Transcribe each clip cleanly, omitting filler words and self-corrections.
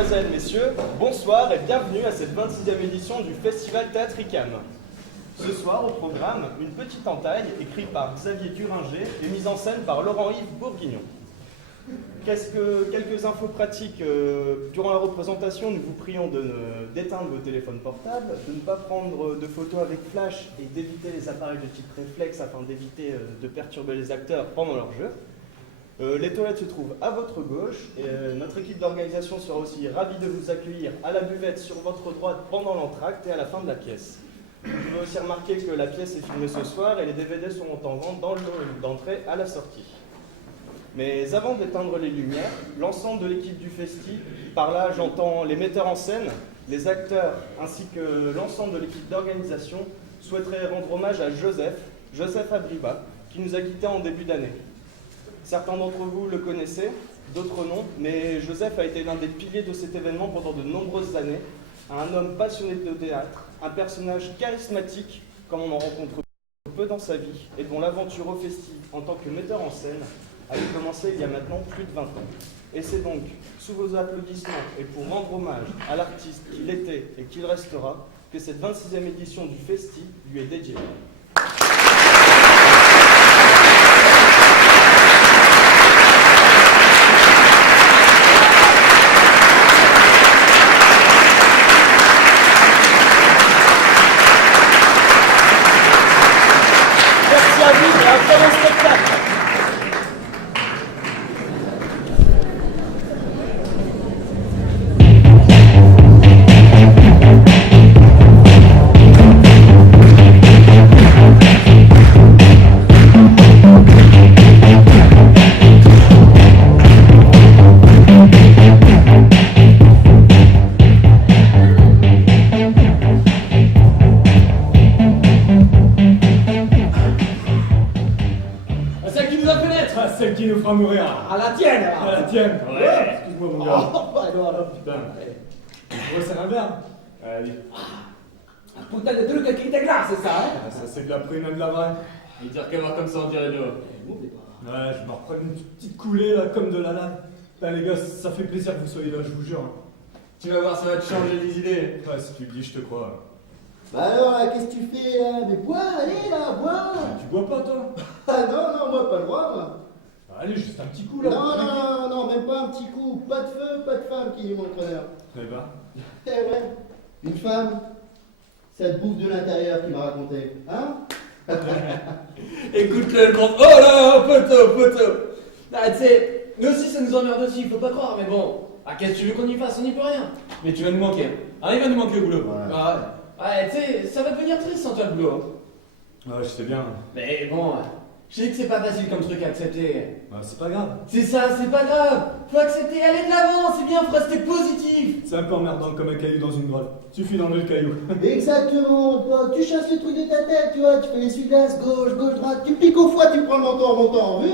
Mesdemoiselles, Messieurs, bonsoir et bienvenue à cette 26e édition du Festival Théâtre ICAM. Ce soir, au programme, une petite entaille écrite par Xavier Duringer et mise en scène par Laurent-Yves Bourguignon. Quelques infos pratiques. Durant la représentation, nous vous prions d'éteindre vos téléphones portables, de ne pas prendre de photos avec flash et d'éviter les appareils de type réflexe afin d'éviter de perturber les acteurs pendant leur jeu. Les toilettes se trouvent à votre gauche et notre équipe d'organisation sera aussi ravie de vous accueillir à la buvette sur votre droite pendant l'entracte et à la fin de la pièce. Vous pouvez aussi remarquer que la pièce est filmée ce soir et les DVD seront en vente dans le hall d'entrée à la sortie. Mais avant d'éteindre les lumières, l'ensemble de l'équipe du Festi, par là j'entends les metteurs en scène, les acteurs ainsi que l'ensemble de l'équipe d'organisation, souhaiterait rendre hommage à Joseph Abriba, qui nous a quittés en début d'année. Certains d'entre vous le connaissaient, d'autres non, mais Joseph a été l'un des piliers de cet événement pendant de nombreuses années, un homme passionné de théâtre, un personnage charismatique comme on en rencontre peu dans sa vie et dont l'aventure au Festi en tant que metteur en scène avait commencé il y a maintenant plus de 20 ans. Et c'est donc, sous vos applaudissements et pour rendre hommage à l'artiste qu'il était et qu'il restera, que cette 26e édition du Festi lui est dédiée. Merci à vous et à un très bon spectacle. Celle qui nous fera mourir. À la tienne alors. À la tienne. Ouais. Excuse-moi mon gars. Oh, alors. Putain. Ouais, ça va bien. Allez. Un putain de truc qui t'éclate, c'est ça, hein? Ça c'est de la prime et de la vraie. Et dire qu'elle va comme ça, on dirait nous. Ouais, je me reprends une petite coulée là, comme de la lave. Putain les gars, ça fait plaisir que vous soyez là, je vous jure. Tu vas voir, ça va te changer les idées. Ouais, si tu le dis, je te crois. Bah alors, là, qu'est-ce que tu fais là? Mais bois, allez là, bois! Tu bois pas toi? Ah non, moi pas le droit, moi! Allez, juste un petit coup là. Non, même pas un petit coup, pas de feu, pas de femme qui est mon entraîneur. Eh ben. Eh ouais, une femme, ça te bouffe de l'intérieur qui m'a raconté, hein? Écoute-le, le grand. Oh là, poteau. Ah, tu sais, nous aussi ça nous emmerde aussi, faut pas croire, mais bon. Ah, qu'est-ce que tu veux qu'on y fasse? On n'y peut rien. Mais tu vas nous manquer. Ah, il va nous manquer le boulot. Voilà. Ah, ouais, tu sais, ça va devenir triste sans toi le boulot. Ouais, je sais bien. Mais bon, je sais que c'est pas facile comme truc à accepter. Ouais, c'est pas grave. C'est ça, c'est pas grave. Faut accepter, aller de l'avant, c'est bien, faut rester positif. C'est un peu emmerdant comme un caillou dans une grotte. Suffit d'enlever le caillou. Exactement, toi, tu chasses le truc de ta tête, tu vois, tu fais l'essuie-glace, gauche, droite, tu piques au foie, tu prends le menton en montant, vu?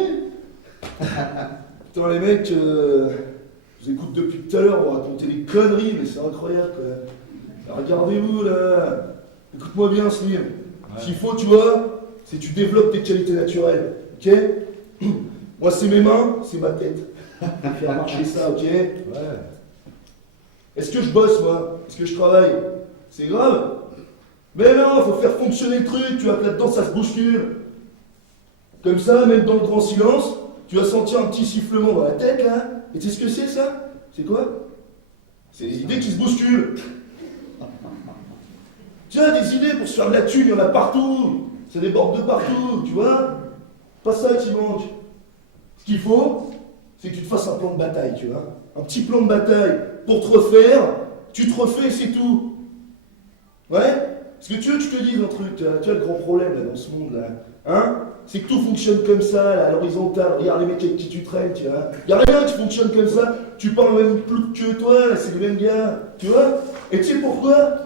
Putain les mecs, je vous écoute depuis tout à l'heure, vous racontez des conneries, mais c'est incroyable quoi. Alors, regardez-vous là, écoute-moi bien Slim. Ouais. Ce qu'il faut, tu vois, c'est que tu développes tes qualités naturelles, ok? Moi c'est mes mains, c'est ma tête. Je vais faire marcher ça, ok? Ouais. Est-ce que je bosse moi? Est-ce que je travaille? C'est grave? Mais non, faut faire fonctionner le truc, tu vois que là-dedans ça se bouscule. Comme ça, même dans le grand silence, tu vas sentir un petit sifflement dans la tête là. Et tu sais ce que c'est ça? C'est quoi? C'est des idées qui se bousculent. Tiens, des idées pour se faire de la thune, il y en a partout. Ça déborde de partout, tu vois? Pas ça qui manque. Ce qu'il faut, c'est que tu te fasses un plan de bataille, tu vois? Un petit plan de bataille pour te refaire, tu te refais et c'est tout. Ouais? Parce que tu veux que je te dise un truc, tu vois le grand problème là dans ce monde là, hein? C'est que tout fonctionne comme ça, là, à l'horizontale, regarde les mecs avec qui tu traînes, tu vois. Y a rien qui fonctionne comme ça, tu parles même plus que toi, là, c'est les mêmes gars, tu vois. Et tu sais pourquoi?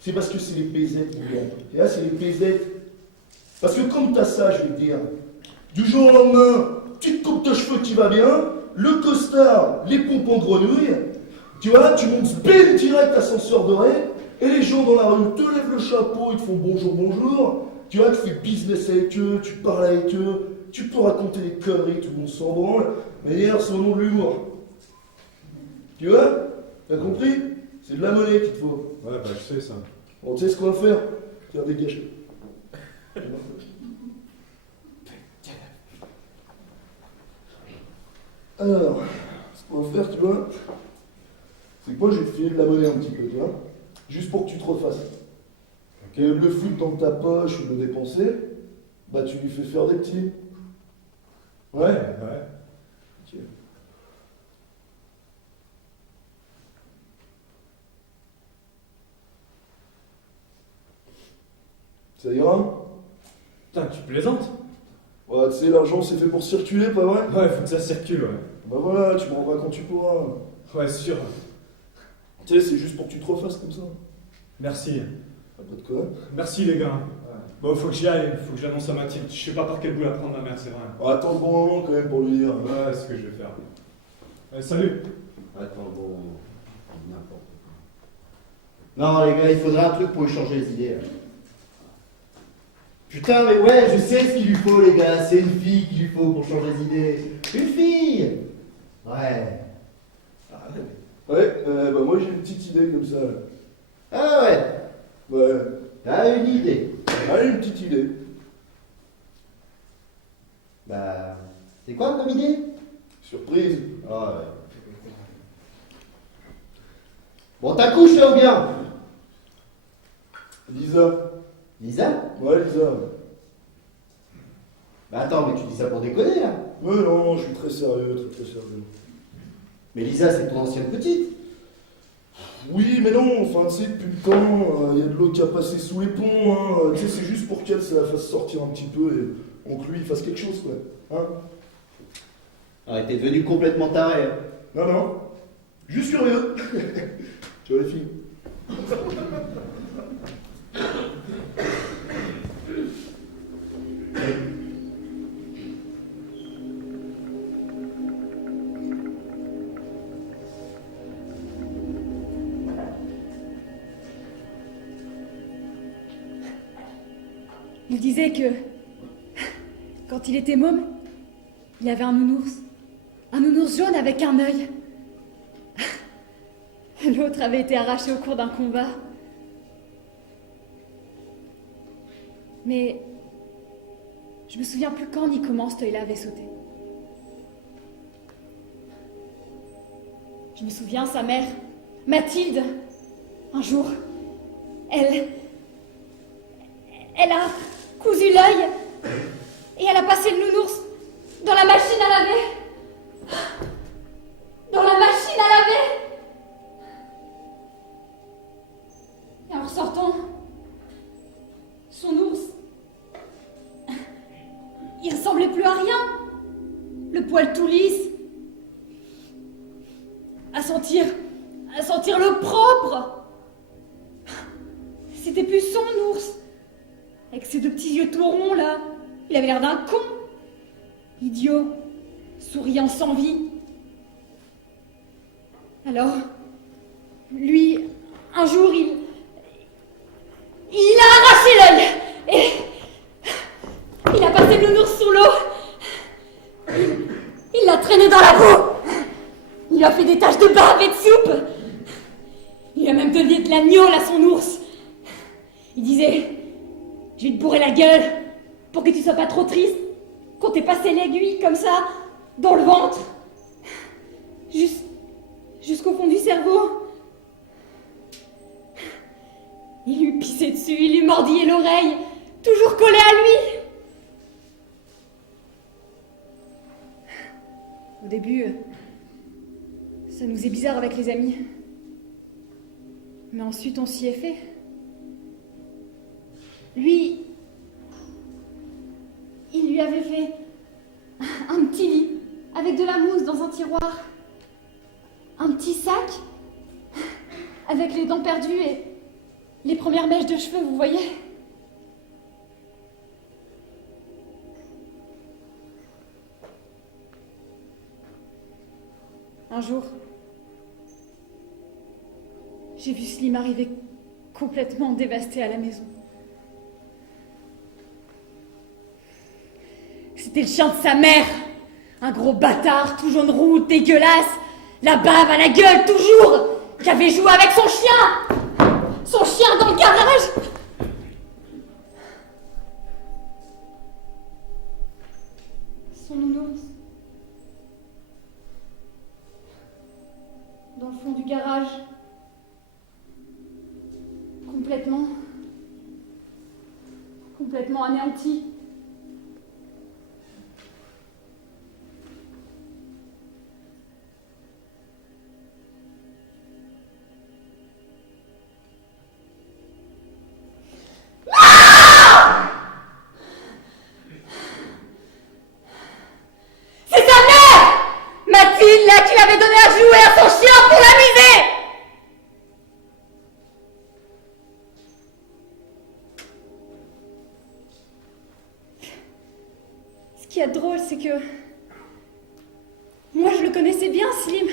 C'est parce que c'est les PZ, mon gars. Et là, c'est les PZ. Parce que comme t'as ça, je vais te dire, du jour au lendemain, tu te coupes tes cheveux qui va bien, le costard, les pompes en grenouille, tu vois, tu montes bim direct ascenseur doré, et les gens dans la rue te lèvent le chapeau, ils te font bonjour. Tu vois, tu fais business avec eux, tu parles avec eux, tu peux raconter des conneries, tout le monde s'en branle, mais d'ailleurs, c'est au nom de l'humour. Tu vois? T'as compris? C'est de la monnaie qu'il te faut. Ouais, bah je sais ça. Bon, tu sais ce qu'on va faire? Tiens, dégage. Alors, ce qu'on va faire, tu vois, c'est que moi, je vais te filer de la monnaie un petit peu, tu vois, juste pour que tu te refasses. Et au lieu de le foutre dans ta poche ou de le dépenser, bah tu lui fais faire des petits. Ouais. Ouais. Ok. Ça ira? Putain, tu plaisantes? Ouais, tu sais, l'argent c'est fait pour circuler, pas vrai? Ouais, faut que ça circule, ouais. Bah voilà, tu me rendras quand tu pourras. Ouais, sûr. Tu sais, c'est juste pour que tu te refasses comme ça. Merci. Pas de quoi. Merci les gars. Bon, faut que j'y aille, faut que je l'annonce à Mathilde. Je sais pas par quel bout la prendre ma mère, c'est vrai. Bon, attends le bon moment quand même pour lui dire. Ouais, c'est ce que je vais faire. Salut. Attends, bon. N'importe Non, les gars, il faudrait un truc pour lui changer les idées. Putain, mais ouais, je sais ce qu'il lui faut, les gars. C'est une fille qu'il lui faut pour changer les idées. Une fille. Ouais. Ouais, bah moi j'ai une petite idée comme ça. Là. Ah ouais. Ouais. T'as une idée. Allez, une petite idée. Bah, c'est quoi comme idée? Surprise. Ah ouais. Bon, t'accouches là ou bien? Lisa. Lisa? Ouais, Lisa. Bah attends, mais tu dis ça pour déconner là. Mais non, je suis très sérieux, très sérieux. Mais Lisa, c'est ton ancienne petite. Oui, mais non, enfin, tu sais, depuis le temps, il y a de l'eau qui a passé sous les ponts, hein. Tu sais, c'est juste pour qu'elle, ça la fasse sortir un petit peu et que lui, il fasse quelque chose, quoi. Hein? Ah, t'es devenu complètement taré. Hein. Non, non. Juste curieux. Tu vois les filles? Il disait que, quand il était môme, il avait un nounours. Un nounours jaune avec un œil. L'autre avait été arraché au cours d'un combat. Mais je me souviens plus quand ni comment cet œil-là avait sauté. Je me souviens, sa mère, Mathilde, un jour, elle a cousu l'œil et elle a passé le nounours dans la machine à laver. Dans la machine à laver. Et en ressortant, son ours, il ressemblait plus à rien. Le poil tout lisse. À sentir le propre. C'était plus son ours. Avec ses deux petits yeux tout ronds, là. Il avait l'air d'un con. Idiot. Souriant sans vie. Alors, lui, un jour, il a arraché l'œil. Et il a passé le nounours sous l'eau. Il l'a traîné dans la boue. Il lui a fait des taches de bave et de soupe. Il a même donné de l'agneau à son ours. Il disait... Je vais te bourrer la gueule pour que tu sois pas trop triste qu'on t'ait passé l'aiguille comme ça dans le ventre jusqu'au fond du cerveau. Il lui pissait dessus, il lui mordillait l'oreille, toujours collé à lui. Au début, ça nous est bizarre avec les amis. Mais ensuite on s'y est fait. Lui, il lui avait fait un petit lit avec de la mousse dans un tiroir, un petit sac avec les dents perdues et les premières mèches de cheveux, vous voyez. Un jour, j'ai vu Slim arriver complètement dévasté à la maison. C'était le chien de sa mère. Un gros bâtard, tout jaune roux, dégueulasse. La bave à la gueule, toujours. qui avait joué avec son chien! Son chien dans le garage! Son nounours. Dans le fond du garage. Complètement anéanti. C'est sa mère! Mathilde, là, qui l'avait donné à jouer à son chien pour l'amuser! Ce qui est drôle, c'est que... moi, je le connaissais bien, Slim.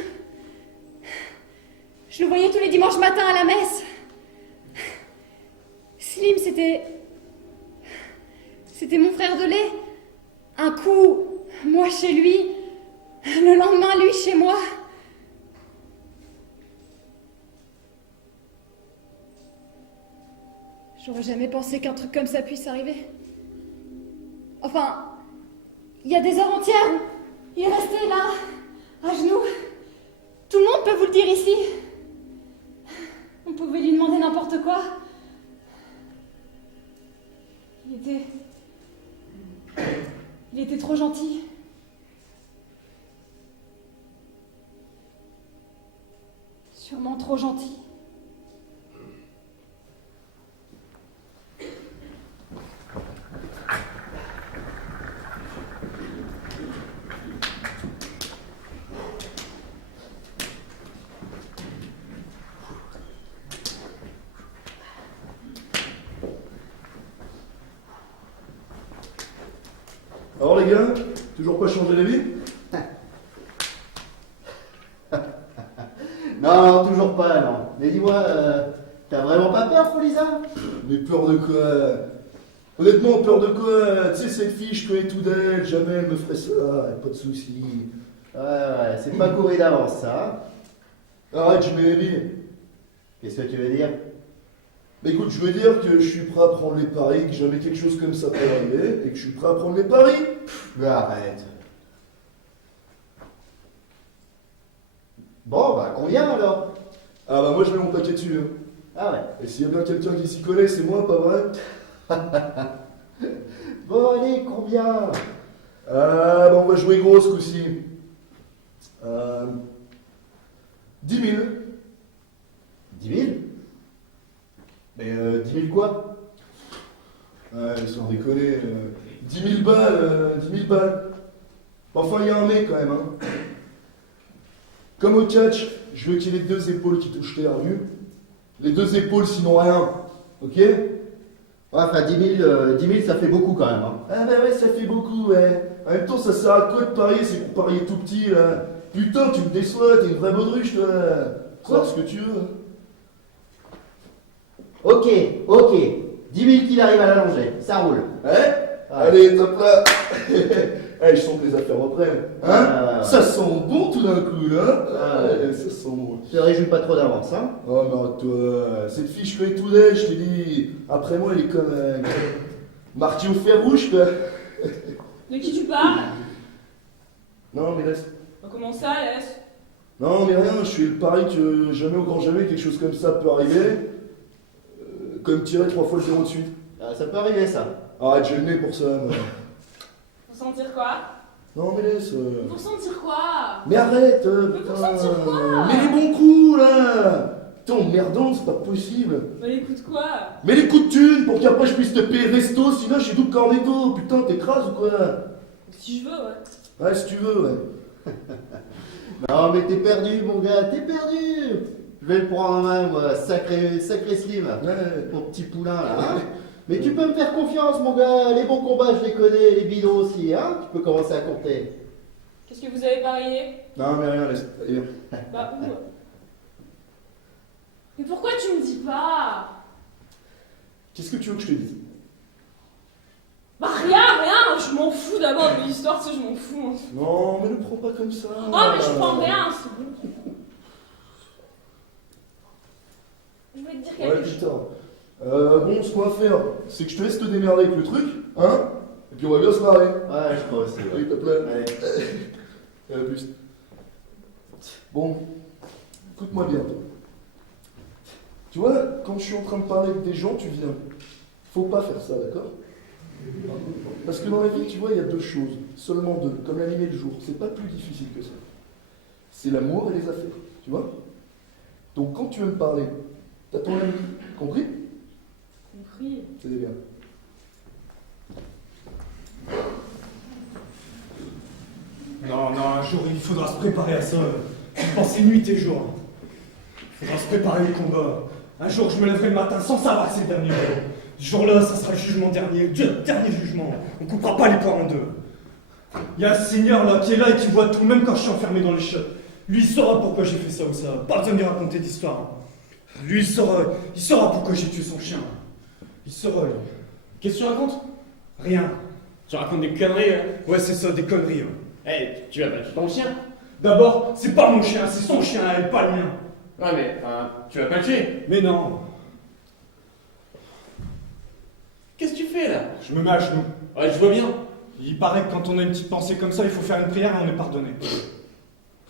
Je le voyais tous les dimanches matins à la messe. Slim, c'était mon frère de lait. Un coup, moi chez lui. Le lendemain, lui chez moi. J'aurais jamais pensé qu'un truc comme ça puisse arriver. Enfin, il y a des heures entières où il est resté là, à genoux. Tout le monde peut vous le dire ici. On pouvait lui demander n'importe quoi. Il était trop gentil. Sûrement trop gentil. Alors les gars, toujours pas changé d'avis? Non, toujours pas, non. Mais dis-moi, t'as vraiment pas peur, Folisa? Mais peur de quoi? Honnêtement, peur de quoi? Tu sais, cette fille, je connais tout d'elle, jamais elle me ferait ça, pas de soucis. Ouais, c'est pas couru d'avance, ça. Arrête, je mets les billes. Qu'est-ce que tu veux dire? Mais écoute, je veux dire que je suis prêt à prendre les paris, que jamais quelque chose comme ça peut arriver, et que je suis prêt à prendre les paris. Mais arrête. Bon, bah, combien alors? Ah bah moi je mets mon paquet dessus. Hein. Ah ouais. Et s'il y a bien quelqu'un qui s'y connaît, c'est moi, pas vrai? Bon, allez, combien? Ah bah on va jouer gros ce coup-ci. 10 000. 10 000? Mais 10 000 quoi? Ouais, sans déconner. 10 000 balles, 10 000 balles. Enfin, il y a un mec quand même. Hein. Comme au catch, je veux qu'il y ait les deux épaules qui touchent terre, vu? Les deux épaules, sinon rien. Ok? Ouais, enfin, 10 000, ça fait beaucoup quand même. Hein. Ah bah ouais, ça fait beaucoup, ouais. En même temps, ça sert à quoi de parier? C'est pour parier tout petit, là. Putain, tu me déçois, t'es une vraie baudruche, toi. Quoi? Savoir ce que tu veux. Ok. 10 000 qu'il arrive à l'allonger, ça roule. Ouais? Allez, top là. Eh, je sens que les affaires reprennent. Hein? Ouais. Ça sent bon tout d'un coup, là. Ouais. Ça sent bon. Je te réjouis pas trop d'avance, hein. Oh, mais toi, cette fille, je connais tout d'elle, je t'ai dit. Après moi, elle est comme marquée au fer rouge, quoi. De qui tu parles? Non, mais laisse. Comment ça, laisse? Non, mais rien, je fais le pari que jamais au grand jamais quelque chose comme ça peut arriver. Comme tirer 3 fois le 0 de suite. Ah, ça peut arriver, ça. Arrête, j'ai le nez pour ça, moi. Pour sentir quoi? Non, mais laisse. Pour sentir quoi? Mais arrête, Mais putain. pour sentir quoi? Mais les bons coups, là. Putain, merdant, c'est pas possible. Bah écoute quoi? Mais les coups de thunes pour qu'après je puisse te payer resto, sinon je suis double cornetto. Putain, t'écrases ou quoi? Si je veux, ouais. Ouais, si tu veux, ouais. Non, mais t'es perdu, mon gars, t'es perdu. Je vais le prendre en main, moi, sacré Slim. Ouais. Mon petit poulain, là. Hein. Mais tu peux me faire confiance, mon gars. Les bons combats, je les connais. Les bidons aussi, hein. Tu peux commencer à compter. Qu'est-ce que vous avez parié? Non, mais rien, laisse. Allez. Bah où? Mais pourquoi tu me dis pas? Qu'est-ce que tu veux que je te dise? Bah rien, je m'en fous d'abord de l'histoire, tu sais, je m'en fous. Moi. Non, mais ne prends pas comme ça. Oh mais je prends rien, c'est bon. Ouais, putain. Bon, ce qu'on va faire, c'est que je te laisse te démerder avec le truc, hein? Et puis on va bien se marrer. Ouais, je crois aussi. Allez, s'il te plaît. Ouais. Et à plus. Bon, écoute-moi bien, toi. Tu vois, quand je suis en train de parler avec des gens, tu viens. Faut pas faire ça, d'accord? Parce que dans la vie, tu vois, il y a deux choses. Seulement deux, comme la nuit et le jour. C'est pas plus difficile que ça. C'est l'amour et les affaires, tu vois? Donc quand tu veux me parler, t'as ton ami, compris? Compris. C'est bien. Non, un jour il faudra se préparer à ça. Penser nuit et jour. Il faudra se préparer au combat. Un jour je me lèverai le matin sans savoir que c'est le dernier jour. Ce jour-là, ça sera le jugement dernier, le dernier jugement. On coupera pas les poires en deux. Il y a un seigneur là qui est là et qui voit tout, même quand je suis enfermé dans les chiottes. Lui, il saura pourquoi j'ai fait ça ou ça. Pas besoin de lui raconter d'histoire. Lui, il saura pourquoi j'ai tué son chien. Il saura, lui. Qu'est-ce que tu racontes? Rien. Tu racontes des conneries, hein? Ouais, c'est ça, des conneries. Tu vas pas tuer ton chien? D'abord, c'est pas mon chien, c'est son chien, et pas le mien. Ouais, mais tu vas pas le tuer. Mais non, Qu'est-ce que tu fais là? je me mets à genoux. Ouais, je vois bien. Il paraît que quand on a une petite pensée comme ça, il faut faire une prière et on est pardonné.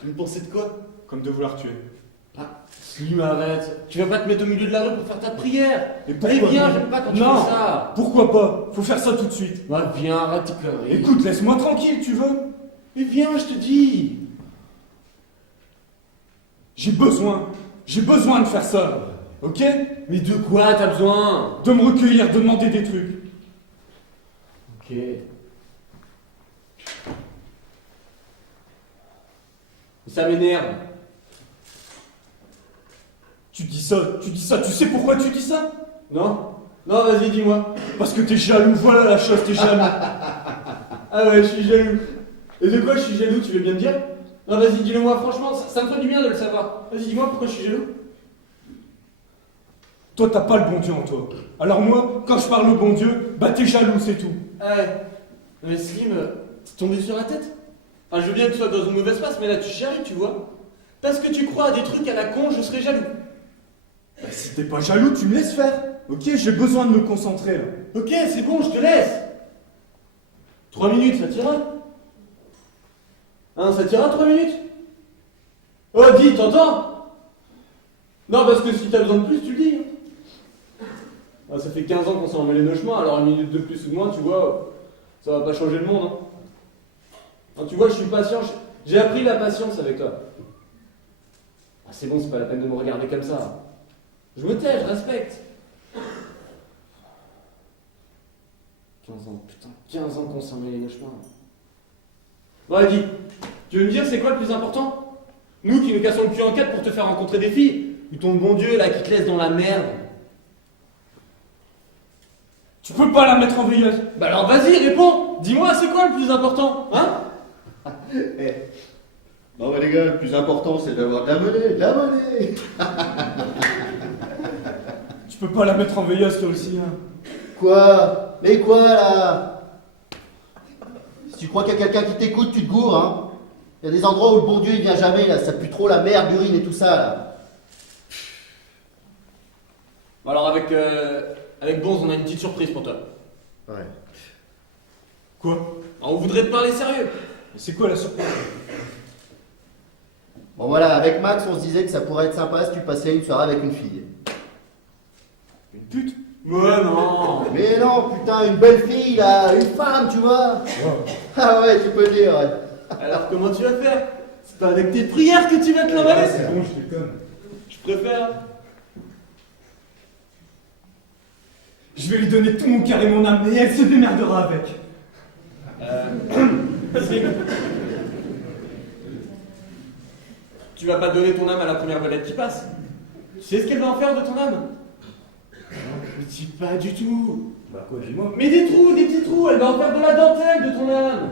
Une pensée de quoi? Comme de vouloir tuer. Ah, Slim, arrête. Tu vas pas te mettre au milieu de la rue pour faire ta prière. Et Allez, pourquoi viens, pas? j'aime pas quand tu Non. fais ça. Pourquoi pas? Faut faire ça tout de suite. Bah, viens, arrête tes conneries. Écoute, laisse-moi tranquille, tu veux? Mais viens, je te dis. J'ai besoin de faire ça. Ok? Mais de quoi t'as besoin? De me recueillir, de demander des trucs. Ok. Ça m'énerve. Tu dis ça, tu sais pourquoi tu dis ça? Non? Non, vas-y, dis-moi. Parce que t'es jaloux, voilà la chose, t'es jaloux. Ah ouais, je suis jaloux. Et de quoi je suis jaloux, tu veux bien me dire? Non, vas-y, dis-le moi, franchement, ça me fait du bien de le savoir. Vas-y, dis-moi pourquoi je suis jaloux. Toi, t'as pas le bon Dieu en toi. Alors moi, quand je parle au bon Dieu, bah t'es jaloux, c'est tout. Ouais. Mais Slim, t'es tombé sur la tête? Enfin, je veux bien que tu sois dans une mauvaise passe, mais là tu charries, tu vois. Parce que tu crois à des trucs à la con, je serais jaloux. Bah, si t'es pas jaloux, tu me laisses faire. Ok, j'ai besoin de me concentrer là. Ok, c'est bon, je te laisse. 3 minutes, ça t'ira? Hein, ça t'ira 3 minutes? Oh, dis, t'entends? Non, parce que si t'as besoin de plus, tu le dis. Ah, ça fait 15 ans qu'on s'est emmêlé nos chemins, alors une minute de plus ou de moins, tu vois, ça va pas changer le monde. Hein. Ah, tu vois, je suis patient, j'ai appris la patience avec toi. Ah, c'est bon, c'est pas la peine de me regarder comme ça. Je me tais, je respecte. 15 ans, putain, 15 ans qu'on s'est emmêlé nos chemins. Bon, dis, tu veux me dire c'est quoi le plus important? Nous qui nous cassons le cul en quatre pour te faire rencontrer des filles? Ou ton bon Dieu là qui te laisse dans la merde? Tu peux pas la mettre en veilleuse. Bah alors vas-y, réponds. Dis-moi, c'est quoi le plus important? Hein? Non mais les gars, le plus important c'est d'avoir de la monnaie, de la monnaie. Tu peux pas la mettre en veilleuse toi aussi. Hein. Quoi? Mais quoi là? Si tu crois qu'il y a quelqu'un qui t'écoute, tu te gourres, hein. Il y a des endroits où le bon Dieu il vient jamais, là, ça pue trop la merde, l'urine et tout ça, là. Bon, alors avec Bonze, on a une petite surprise pour toi. Ouais. Quoi? Alors, on voudrait te parler sérieux. C'est quoi la surprise? Bon voilà, avec Max, on se disait que ça pourrait être sympa si tu passais une soirée avec une fille. Une pute? Ouais, non. Mais non, putain, une belle fille, là, une femme, tu vois. Ah ouais, tu peux dire, ouais. Alors comment tu vas faire? C'est pas avec tes prières que tu vas te l'emballer? C'est bon, je déconne. Je préfère. Je vais lui donner tout mon cœur et mon âme, et elle se démerdera avec. Tu vas pas donner ton âme à la première volette qui passe. Tu sais ce qu'elle va en faire de ton âme? Je dis pas du tout. Bah quoi, dis-moi. Mais des petits trous, elle va en faire de la dentelle de ton âme.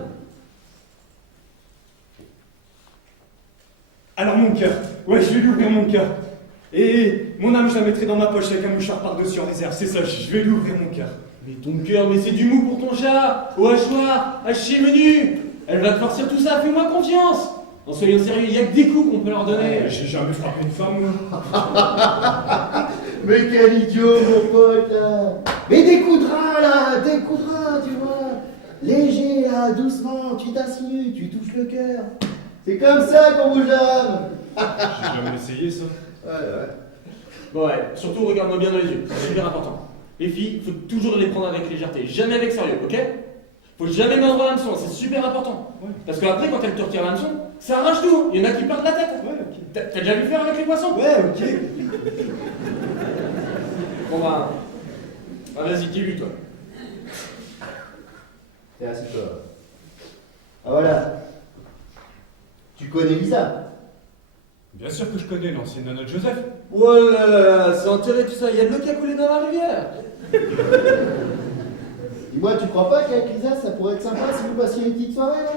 Alors mon cœur, ouais, je vais lui ouvrir mon cœur. Et mon âme, je la mettrai dans ma poche avec un mouchoir par-dessus en réserve, c'est ça, je vais lui ouvrir mon cœur. Mais ton cœur, mais c'est du mou pour ton chat. Au hachoir, haché menu. Elle va te farcir tout ça, fais-moi confiance. En soyons sérieux, il y a que des coups qu'on peut leur donner. J'ai jamais frappé une femme, moi. Mais quel idiot, mon pote, là. Mais des coups de rein, là, des coups de rein, tu vois. Léger, là, doucement, tu t'insinues, tu touches le cœur. C'est comme ça qu'on bouge l'âme. J'ai jamais essayé ça. Ouais. Bon, ouais, surtout regarde-moi bien dans les yeux, c'est super important. Les filles, faut toujours les prendre avec légèreté, jamais avec sérieux, ok? Faut jamais mordre l'hameçon, c'est super important. Ouais. Parce qu'après, quand elle te retire l'hameçon, ça arrache tout. Il y en a qui perdent la tête. Ouais, ok. T'as déjà vu faire avec les poissons? Ouais, ok. Bon bah. Bah vas-y, dis-lui toi. Tiens, assis-toi. Ah voilà. Tu connais Lisa? Bien sûr que je connais l'ancienne nana de Joseph. Oh là là, c'est enterré tout ça, il y a de l'eau qui a coulé dans la rivière. Dis-moi, tu crois pas qu'avec Lisa, ça pourrait être sympa si vous passiez une petite soirée, là?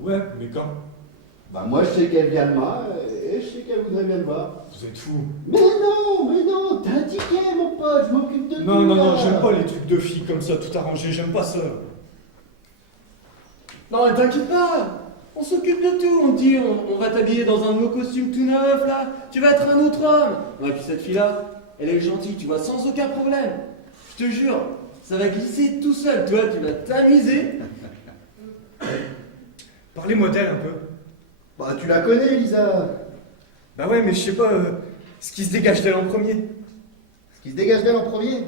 Ouais, mais quand? Bah moi, je sais qu'elle vient demain, et je sais qu'elle voudrait bien te voir. Vous êtes fous. Mais non, t'as un ticket, mon pote, je m'occupe de tout. Non, là. j'aime pas les trucs de filles comme ça, tout arrangé, j'aime pas ça. Non mais t'inquiète pas, on s'occupe de tout, on te dit on va t'habiller dans un nouveau costume tout neuf là, tu vas être un autre homme. Ouais, et puis cette fille-là, elle est gentille, tu vois, sans aucun problème. Je te jure, ça va glisser tout seul, toi tu vas t'amuser. Parlez-moi d'elle un peu. Bah tu la connais, Lisa. Bah ouais, mais je sais pas, ce qui se dégage d'elle en premier. Ce qui se dégage d'elle en premier.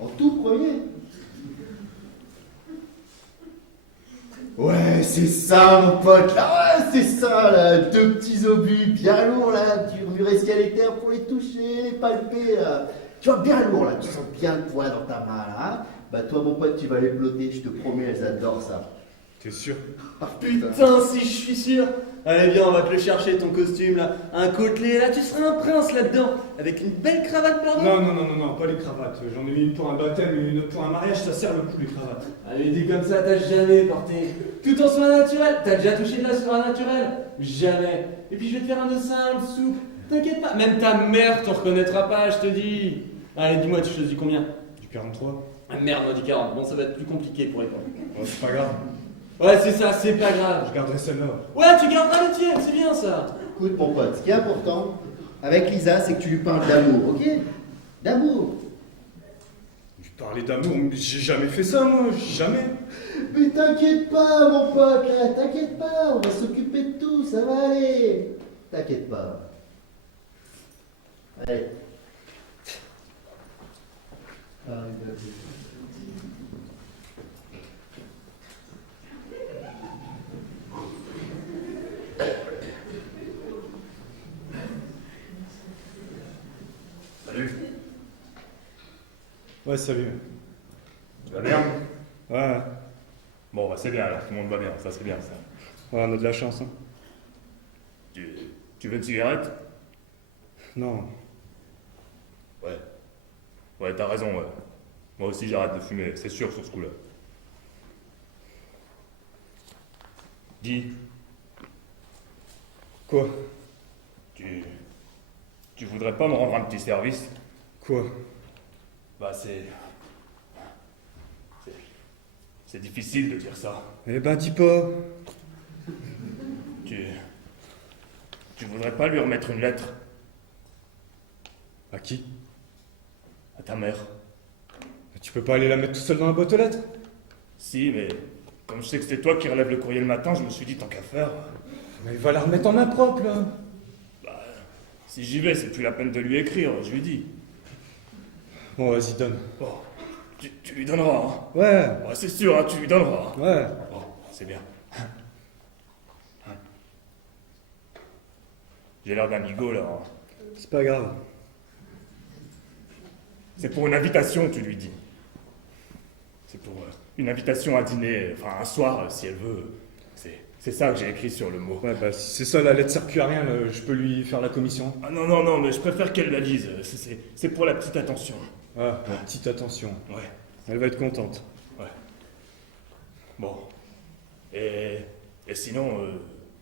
En tout premier. Ouais, c'est ça, mon pote, là, ouais, c'est ça, là, deux petits obus bien lourds, là, du mur escalateur pour les toucher, les palper, là. Tu vois, bien lourd, là, tu sens bien le poids dans ta main, là, hein. Bah toi, mon pote, tu vas les blotter, je te promets, elles adorent ça. T'es sûr? Ah, putain. Putain, si je suis sûr. Allez viens, on va te le chercher ton costume là, un côtelé, là tu seras un prince là-dedans, avec une belle cravate par là. Non, pas les cravates. J'en ai mis une pour un baptême et une autre pour un mariage, ça sert le coup les cravates. Allez, dis comme ça, t'as jamais porté tout en soin naturel. T'as déjà touché de la soie naturelle? Jamais. Et puis je vais te faire un de simple, souple. T'inquiète pas, même ta mère t'en reconnaîtra pas, je te dis. Allez, dis-moi, tu choisis combien? Du 43? Ah merde, moi du 40. Bon, ça va être plus compliqué pour répondre. Ouais, c'est pas grave. Ouais, c'est ça, c'est pas grave. Je garderai celle-là. Ouais, tu garderas le tien, c'est bien ça. Écoute, mon pote, ce qui est important avec Lisa, c'est que tu lui parles d'amour, ok? D'amour. Je parlais d'amour, mais j'ai jamais fait ça, moi, jamais. Mais t'inquiète pas, mon pote, là, t'inquiète pas, on va s'occuper de tout, ça va aller. T'inquiète pas. Allez. Salut, Ouais, salut. tu vas bien? Ouais, Bon, bah c'est bien alors, tout le monde va bien, ça c'est bien ça. ouais, on a de la chance, hein. Tu veux une cigarette? Non. Ouais. Ouais, t'as raison, ouais. Moi aussi j'arrête de fumer, c'est sûr sur ce coup-là. Dis, Quoi? tu voudrais pas me rendre un petit service? Quoi? Bah c'est difficile de dire ça. Eh ben, dis pas. Tu voudrais pas lui remettre une lettre À qui? à ta mère? Tu peux pas aller la mettre tout seul dans la boîte aux lettres? Si, mais comme je sais que c'est toi qui relève le courrier le matin, je me suis dit tant qu'à faire. Mais va la remettre en main propre, là. Bah, si j'y vais, c'est plus la peine de lui écrire, je lui dis. Bon, vas-y, donne. Bon, tu lui donneras, hein. Ouais, Ouais, c'est sûr, hein, tu lui donneras. ouais. Bon, c'est bien. J'ai l'air d'un nigo, là. hein. C'est pas grave. C'est pour une invitation, tu lui dis. C'est pour une invitation à dîner, enfin un soir, si elle veut. C'est ça que j'ai écrit sur le mot. Ouais, bah, si c'est ça, la lettre sert plus à rien, là, je peux lui faire la commission. Ah non, mais je préfère qu'elle la lise. C'est pour la petite attention. Ah, petite attention. Ouais, Elle va être contente. ouais. Bon. Et sinon,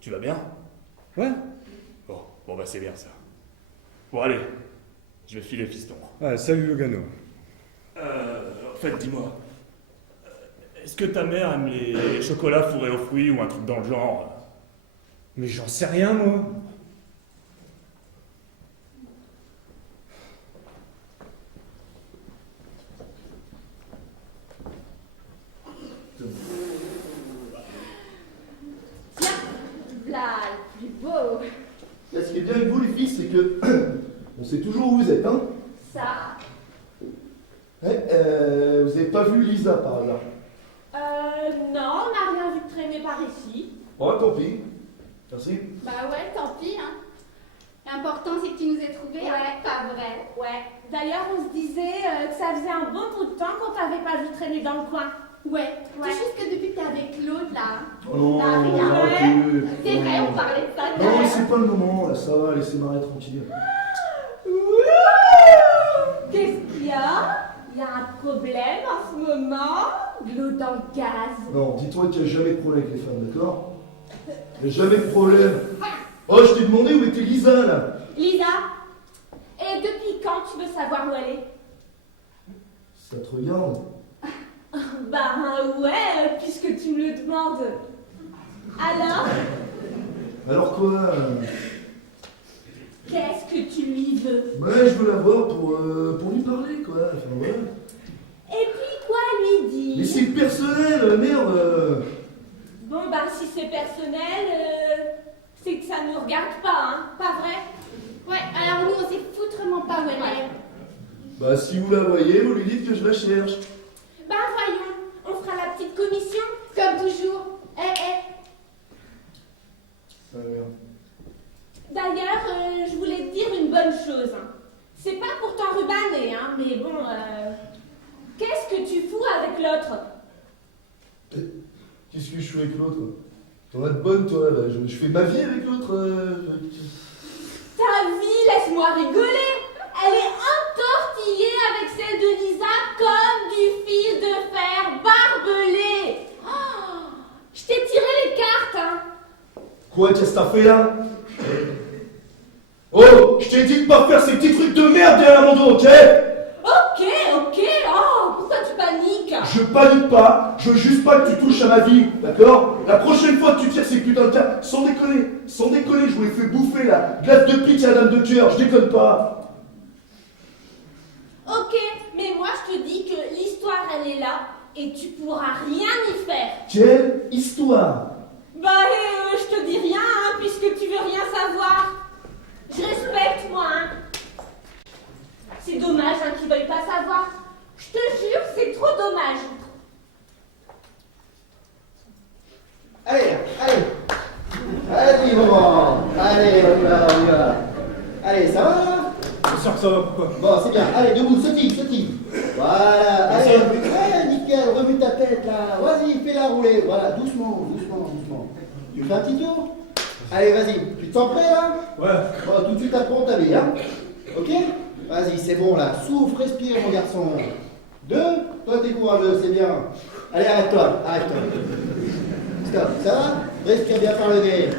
tu vas bien? Ouais. Bon bah c'est bien ça. Bon allez, je vais filer fiston. Ah, salut Logano. En fait, dis-moi, est-ce que ta mère aime les chocolats fourrés aux fruits ou un truc dans le genre? Mais j'en sais rien, moi. il est beau. Là, ce qui est bien avec vous, les filles, c'est que on sait toujours où vous êtes, hein. Ça. Ouais, vous avez pas vu Lisa par hasard? Non, on n'a rien vu de traîner par ici. Bon, tant pis. Merci. Bah ouais, tant pis, hein. L'important, c'est que tu nous aies trouvés. Ouais. Hein. Pas vrai. Ouais. D'ailleurs, on se disait que ça faisait un bon bout de temps qu'on t'avait pas vu traîner dans le coin. Ouais. Ouais. C'est juste que depuis que t'es avec l'autre, là. Oh non, Ah, rien. arrêtez. C'est Non. vrai, on parlait de ça. Non, mais c'est pas le moment, là, ça va, laissez-moi tranquille. Qu'est-ce qu'il y a? Il y a un problème en ce moment? De l'eau dans le gaz. Non, dis-toi qu'il n'y a jamais de problème avec les femmes, d'accord? Il n'y a jamais de problème. Oh, je t'ai demandé où était Lisa, là. Lisa, et depuis quand tu veux savoir où elle est? Ça te regarde? Bah ouais, puisque tu me le demandes. Alors, Alors quoi? qu'est-ce que tu lui veux? Ouais, je veux la voir pour lui parler, quoi. Enfin, ouais. Et puis quoi lui dire? Mais c'est personnel, merde. Bon bah si c'est personnel, c'est que ça ne nous regarde pas, hein, pas vrai? Ouais, alors nous, on sait foutrement pas où elle est. Bah, si vous la voyez, vous lui dites que je la cherche. Bah voyons, on fera la petite commission. Comme toujours. Ah, merde. D'ailleurs, je voulais te dire une bonne chose. Hein. C'est pas pour t'enrubaner, hein, mais bon, qu'est-ce que tu fous avec l'autre? Qu'est-ce que je fais avec l'autre? T'en as de bonne, toi, là. Je fais ma vie avec l'autre. Ta vie, laisse-moi rigoler. Elle est entortillée avec celle de Lisa comme du fil de fer barbelé. Oh, je t'ai tiré les cartes, hein. Quoi, qu'est-ce que t'as fait, là? Oh, je t'ai dit de pas faire ces petits trucs de merde derrière mon dos, ok? Ok, oh, pourquoi tu paniques? Je panique pas, je veux juste pas que tu touches à ma vie, d'accord? La prochaine fois que tu tires ces putains de cartes, sans déconner, je vous les fais bouffer, là. Glace de pique à la dame de cœur, je déconne pas. Ok, mais moi je te dis que l'histoire elle est là et tu pourras rien y faire. Quelle histoire? Bah je te dis rien hein, puisque tu veux rien savoir. Je respecte moi hein. C'est dommage hein, qu'ils veuillent pas savoir. Je te jure, c'est trop dommage. Allez, maman. Allez, on y va. Allez, ça va là? C'est sûr que ça va, pourquoi? Bon, c'est bien. Allez, debout, sautille. Voilà. Allez, ouais, nickel, remue ta tête là. Vas-y, fais-la rouler. Voilà, doucement. Tu fais un petit tour? Allez, vas-y. Tu te sens prêt là? Ouais. Bon, tout de suite après on t'habille, hein? Ok? Vas-y, c'est bon là. Souffle, respire, mon garçon. 2. Toi, t'es courageux, c'est bien. Allez, arrête-toi. Stop, ça va? Respire bien par le nez.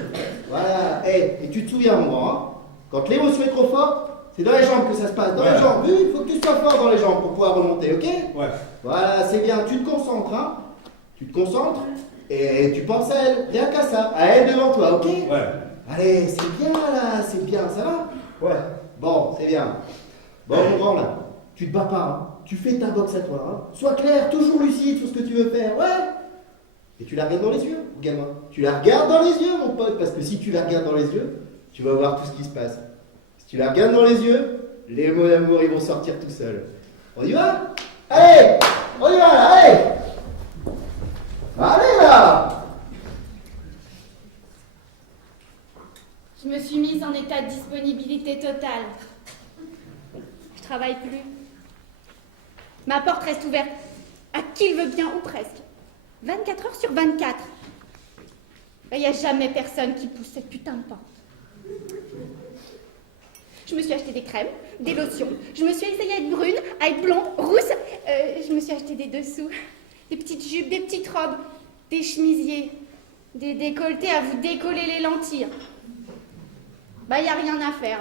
Voilà. Et tu te souviens, mon grand, hein? Quand l'émotion est trop forte, c'est dans les jambes que ça se passe. Dans les jambes. Oui, il faut que tu sois fort dans les jambes pour pouvoir remonter, ok? Ouais. Voilà, c'est bien. Tu te concentres, hein? Tu te concentres et tu penses à elle. Rien qu'à ça. À elle devant toi, ok? Ouais. Allez, c'est bien là, c'est bien, ça va? Ouais. Bon, c'est bien. Bon, mon grand là, tu te bats pas, hein? Tu fais ta boxe à toi, hein? Sois clair, toujours lucide sur ce que tu veux faire, ouais? Et tu la regardes dans les yeux, gamin. Tu la regardes dans les yeux, mon pote, parce que si tu la regardes dans les yeux, tu vas voir tout ce qui se passe. Si tu la regardes dans les yeux, les mots d'amour, ils vont sortir tout seuls. On y va? Allez! On y va là, allez! Allez là! Je me suis mise en état de disponibilité totale. Je travaille plus. Ma porte reste ouverte à qui le veut bien ou presque. 24 heures sur 24. Il n'y a jamais personne qui pousse cette putain de porte. Je me suis acheté des crèmes, des lotions. Je me suis essayée à être brune, à être blonde, rousse. Je me suis acheté des dessous, des petites jupes, des petites robes, des chemisiers, des décolletés à vous décoller les lentilles. Bah, y a rien à faire.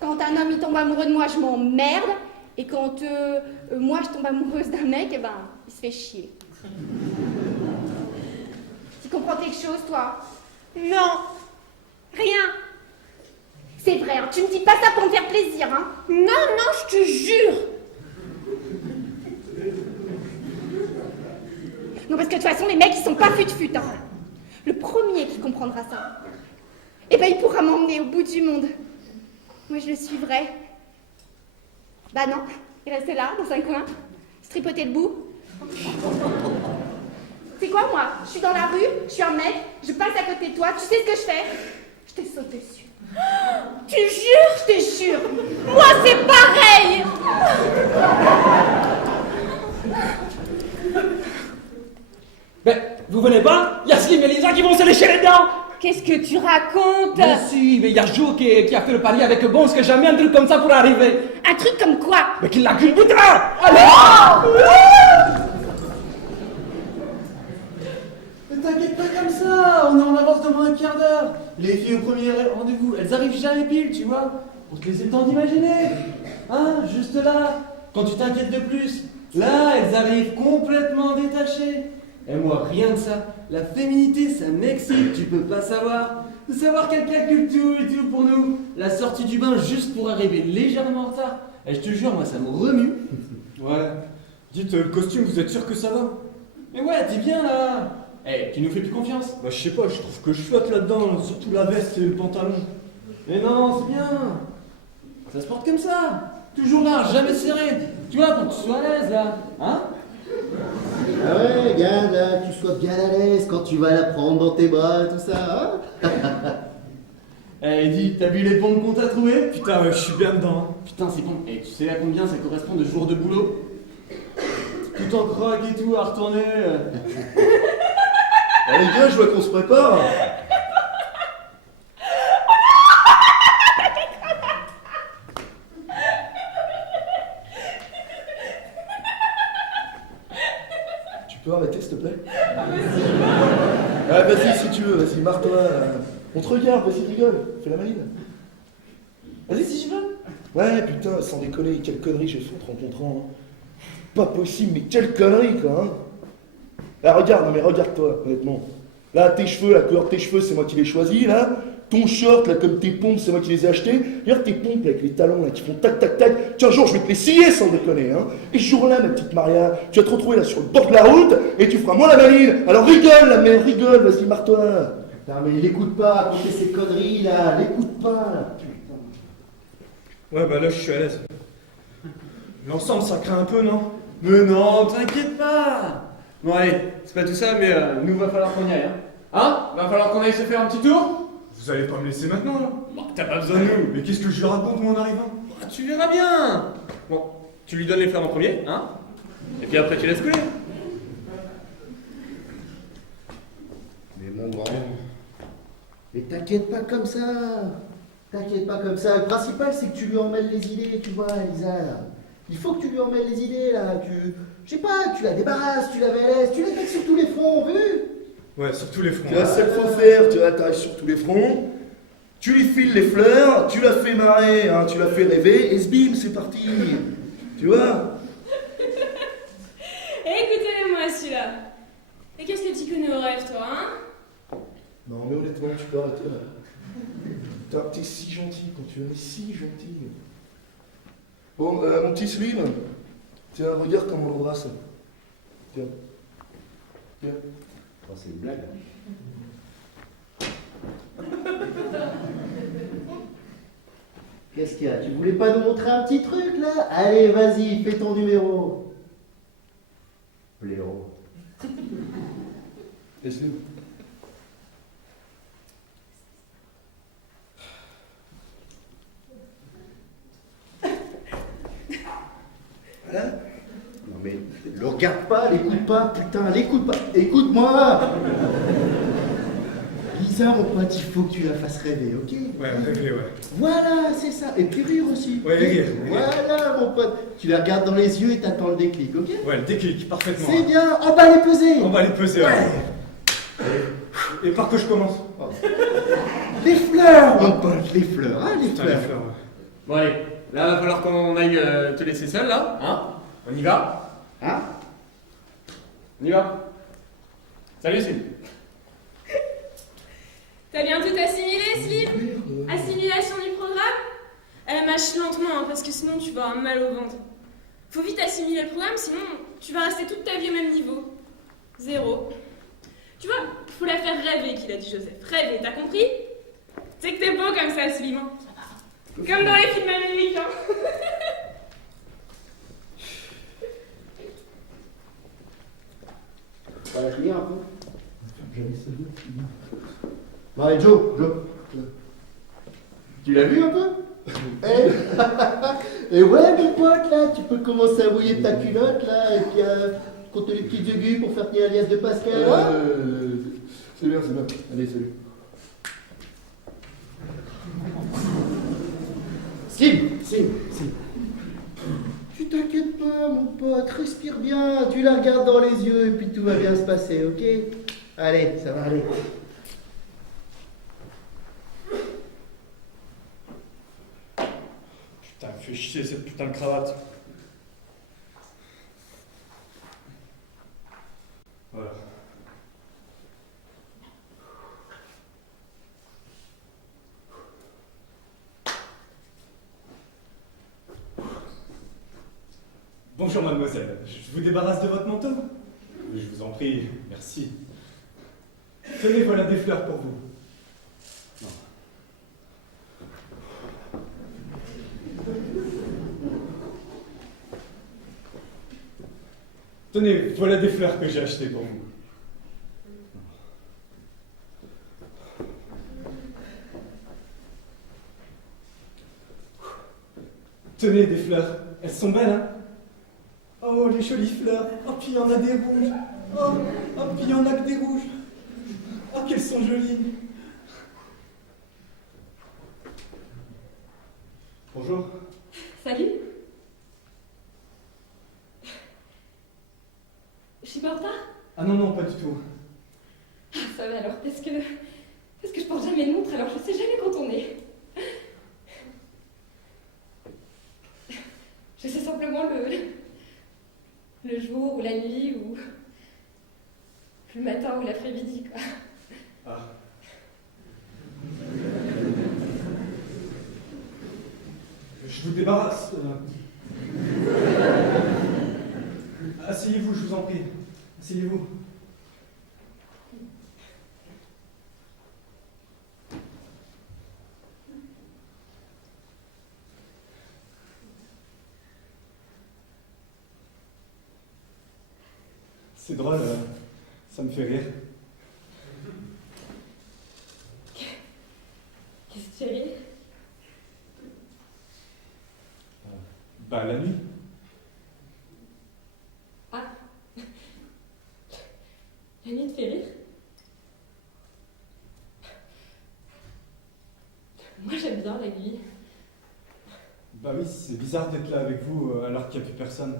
Quand un homme il tombe amoureux de moi, je m'emmerde. Et quand moi je tombe amoureuse d'un mec, eh ben, il se fait chier. Tu comprends quelque chose, toi? Non, rien. C'est vrai, hein, tu me dis pas ça pour me faire plaisir, hein? Non, je te jure. Non, parce que de toute façon, les mecs, ils sont pas fut-fut, hein. Le premier qui comprendra ça, eh ben il pourra m'emmener au bout du monde. Moi je le suivrai. Bah non, il reste là, dans un coin, se tripoter le bout. C'est quoi moi? Je suis dans la rue, je suis un mec, je passe à côté de toi, tu sais ce que je fais? Je t'ai sauté dessus. Tu jures? Je te jure. Moi, c'est pareil. Ben, vous venez pas? Il y a Slim et Lisa qui vont se lécher les dents. Qu'est-ce que tu racontes? Mais si, mais il y a Jo qui a fait le pari avec Bones que jamais un truc comme ça pourrait arriver. Un truc comme quoi? Mais qu'il la culbutera. Allez. Ne t'inquiète pas comme ça, on est en avance de moins un quart d'heure. Les filles au premier rendez-vous, elles arrivent jamais pile, tu vois. On te laisse le temps d'imaginer. Hein, juste là, quand tu t'inquiètes de plus. Là, elles arrivent complètement détachées. Et moi, rien de ça. La féminité, ça m'excite, tu peux pas savoir. De savoir qu'elle calcule tout et tout pour nous. La sortie du bain juste pour arriver légèrement en retard. Et je te jure, moi, ça me remue. Ouais. Dites, le costume, vous êtes sûr que ça va? Mais ouais, t'es bien là. Eh, tu nous fais plus confiance? Bah, je sais pas, je trouve que je flotte là-dedans, surtout la veste et le pantalon. Mais non, c'est bien. Ça se porte comme ça. Toujours là, jamais serré. Tu vois, pour que tu sois à l'aise là. Hein? Ah ouais, regarde là, que tu sois bien à l'aise quand tu vas la prendre dans tes bras, tout ça, hein? Eh, dis, t'as vu les pompes qu'on t'a trouvées? Putain, je suis bien dedans. Putain, c'est bon. Et tu sais à combien ça correspond de jours de boulot? Tout en croque et tout à retourner. Allez, gars, je vois qu'on se prépare. Tu peux arrêter, s'il te plaît? Ah, vas-y, si tu veux, vas-y, marre-toi. On te regarde, vas-y, rigole, fais la maline. Vas-y, si tu veux. Ouais, putain, sans déconner, quelle connerie j'ai fait en te rencontrant. Hein. Pas possible, mais quelle connerie, quoi. Hein. Là, regarde, non mais regarde-toi, honnêtement. Là, tes cheveux, la couleur de tes cheveux, c'est moi qui les choisis, là. Ton short, là, comme tes pompes, c'est moi qui les ai achetés. Regarde tes pompes, là, avec les talons, là, qui font tac, tac, tac. Tiens, un jour, je vais te les scier, sans déconner, hein. Et ce jour-là, ma petite Maria, tu vas te retrouver, là, sur le bord de la route, et tu feras moi la maline. Alors rigole, la mère, rigole, vas-y, marre-toi. Putain, mais l'écoute pas, raconter ces conneries, là, l'écoute pas, là, putain. Ouais, bah là, je suis à l'aise. L'ensemble, ça craint un peu, non? Mais non, t'inquiète pas. Bon allez, c'est pas tout ça, mais nous va falloir qu'on y aille. Hein? Va falloir qu'on aille se faire un petit tour? Vous allez pas me laisser maintenant, là? Bon, t'as pas besoin de nous. Mais qu'est-ce que je lui raconte, moi, en arrivant? Bah, tu verras bien. Bon, tu lui donnes les fleurs en premier, hein? Et puis après tu laisses couler. Mais mon grand, mais t'inquiète pas comme ça. T'inquiète pas comme ça. Le principal, c'est que tu lui emmêles les idées, tu vois, Lisa, là. Il faut que tu lui emmêles les idées, là. Je sais pas, tu la débarrasses, tu la laisses, tu la mets sur tous les fronts, vu? Ouais, sur tous les fronts. Tu vois, ça qu'il faut faire, tu vois, t'arrives sur tous les fronts, tu lui files les fleurs, tu la fais marrer, hein, tu la fais rêver, et bim, c'est parti. Tu vois? Écoutez-le-moi celui-là. Et qu'est-ce que tu connais au rêve, toi, hein? Non, mais honnêtement, tu peux arrêter, là. Putain, t'es si gentil quand tu es si gentil. Bon, mon petit Slim, tiens, regarde comment on l'embrasse. Tiens. Tiens. Oh, c'est une blague, là. Qu'est-ce qu'il y a? Tu voulais pas nous montrer un petit truc, là? Allez, vas-y, fais ton numéro. Blaireau. Et Slim. Voilà. Non mais, le regarde pas, l'écoute pas, putain, l'écoute pas. Écoute-moi. Lisa, mon pote, il faut que tu la fasses rêver, ok? Ouais, rêver, ouais. Voilà, c'est ça. Et puis rire aussi. Ouais, rire. Voilà, mon pote. Tu la regardes dans les yeux et t'attends le déclic, ok? Ouais, le déclic, parfaitement. C'est bien. On va les peser. On va les peser, ouais. Et par que je commence? Les fleurs, mon pote, les fleurs, hein, les Putain, fleurs. les fleurs, ouais. Bon allez, là va falloir qu'on aille te laisser seul là, hein? On y va? Hein? On y va? Salut Slim. T'as bien tout assimilé, Slim? Assimilation du programme? Mâche lentement, hein, parce que sinon tu vas avoir mal au ventre. Faut vite assimiler le programme, sinon tu vas rester toute ta vie au même niveau. 0. Tu vois, faut la faire rêver, qu'il a dit Joseph. Rêver, t'as compris? C'est comme dans les films américains. On va la finir un peu. Bon, allez, Joe. Tu l'as vu un peu? Et ouais, mon pote, là, tu peux commencer à mouiller ta culotte, là, et puis compter les petites aigus pour faire tes alias de Pascal. Hein? C'est bien, c'est bien. Allez, salut. Sim. Tu t'inquiètes pas, mon pote, respire bien, tu la regardes dans les yeux, et puis tout va bien se passer, ok? Allez, ça va aller. Putain, fais chier cette putain de cravate. Voilà. Bonjour mademoiselle, je vous débarrasse de votre manteau? Je vous en prie, merci. Tenez, voilà des fleurs pour vous. Non. Tenez, voilà des fleurs que j'ai achetées pour vous. Tenez, des fleurs. Elles sont belles, hein? Oh, les jolies fleurs. Oh, puis il y en a des rouges. Oh, puis il y en a que des rouges. Oh, qu'elles sont jolies. Bonjour. Salut. Je suis pas en retard? Ah non, pas du tout. Ah, ça va alors, parce que je porte jamais de montre, alors je sais jamais quand on est. Je sais simplement le jour ou la nuit ou le matin ou l'après-midi, quoi. Ah. Je vous débarrasse. Asseyez-vous, je vous en prie. Asseyez-vous. C'est drôle, ça me fait rire. Qu'est-ce que tu as rire? Bah, la nuit. Ah. La nuit te fait rire? Moi j'aime bien la nuit. Bah oui, c'est bizarre d'être là avec vous alors qu'il n'y a plus personne.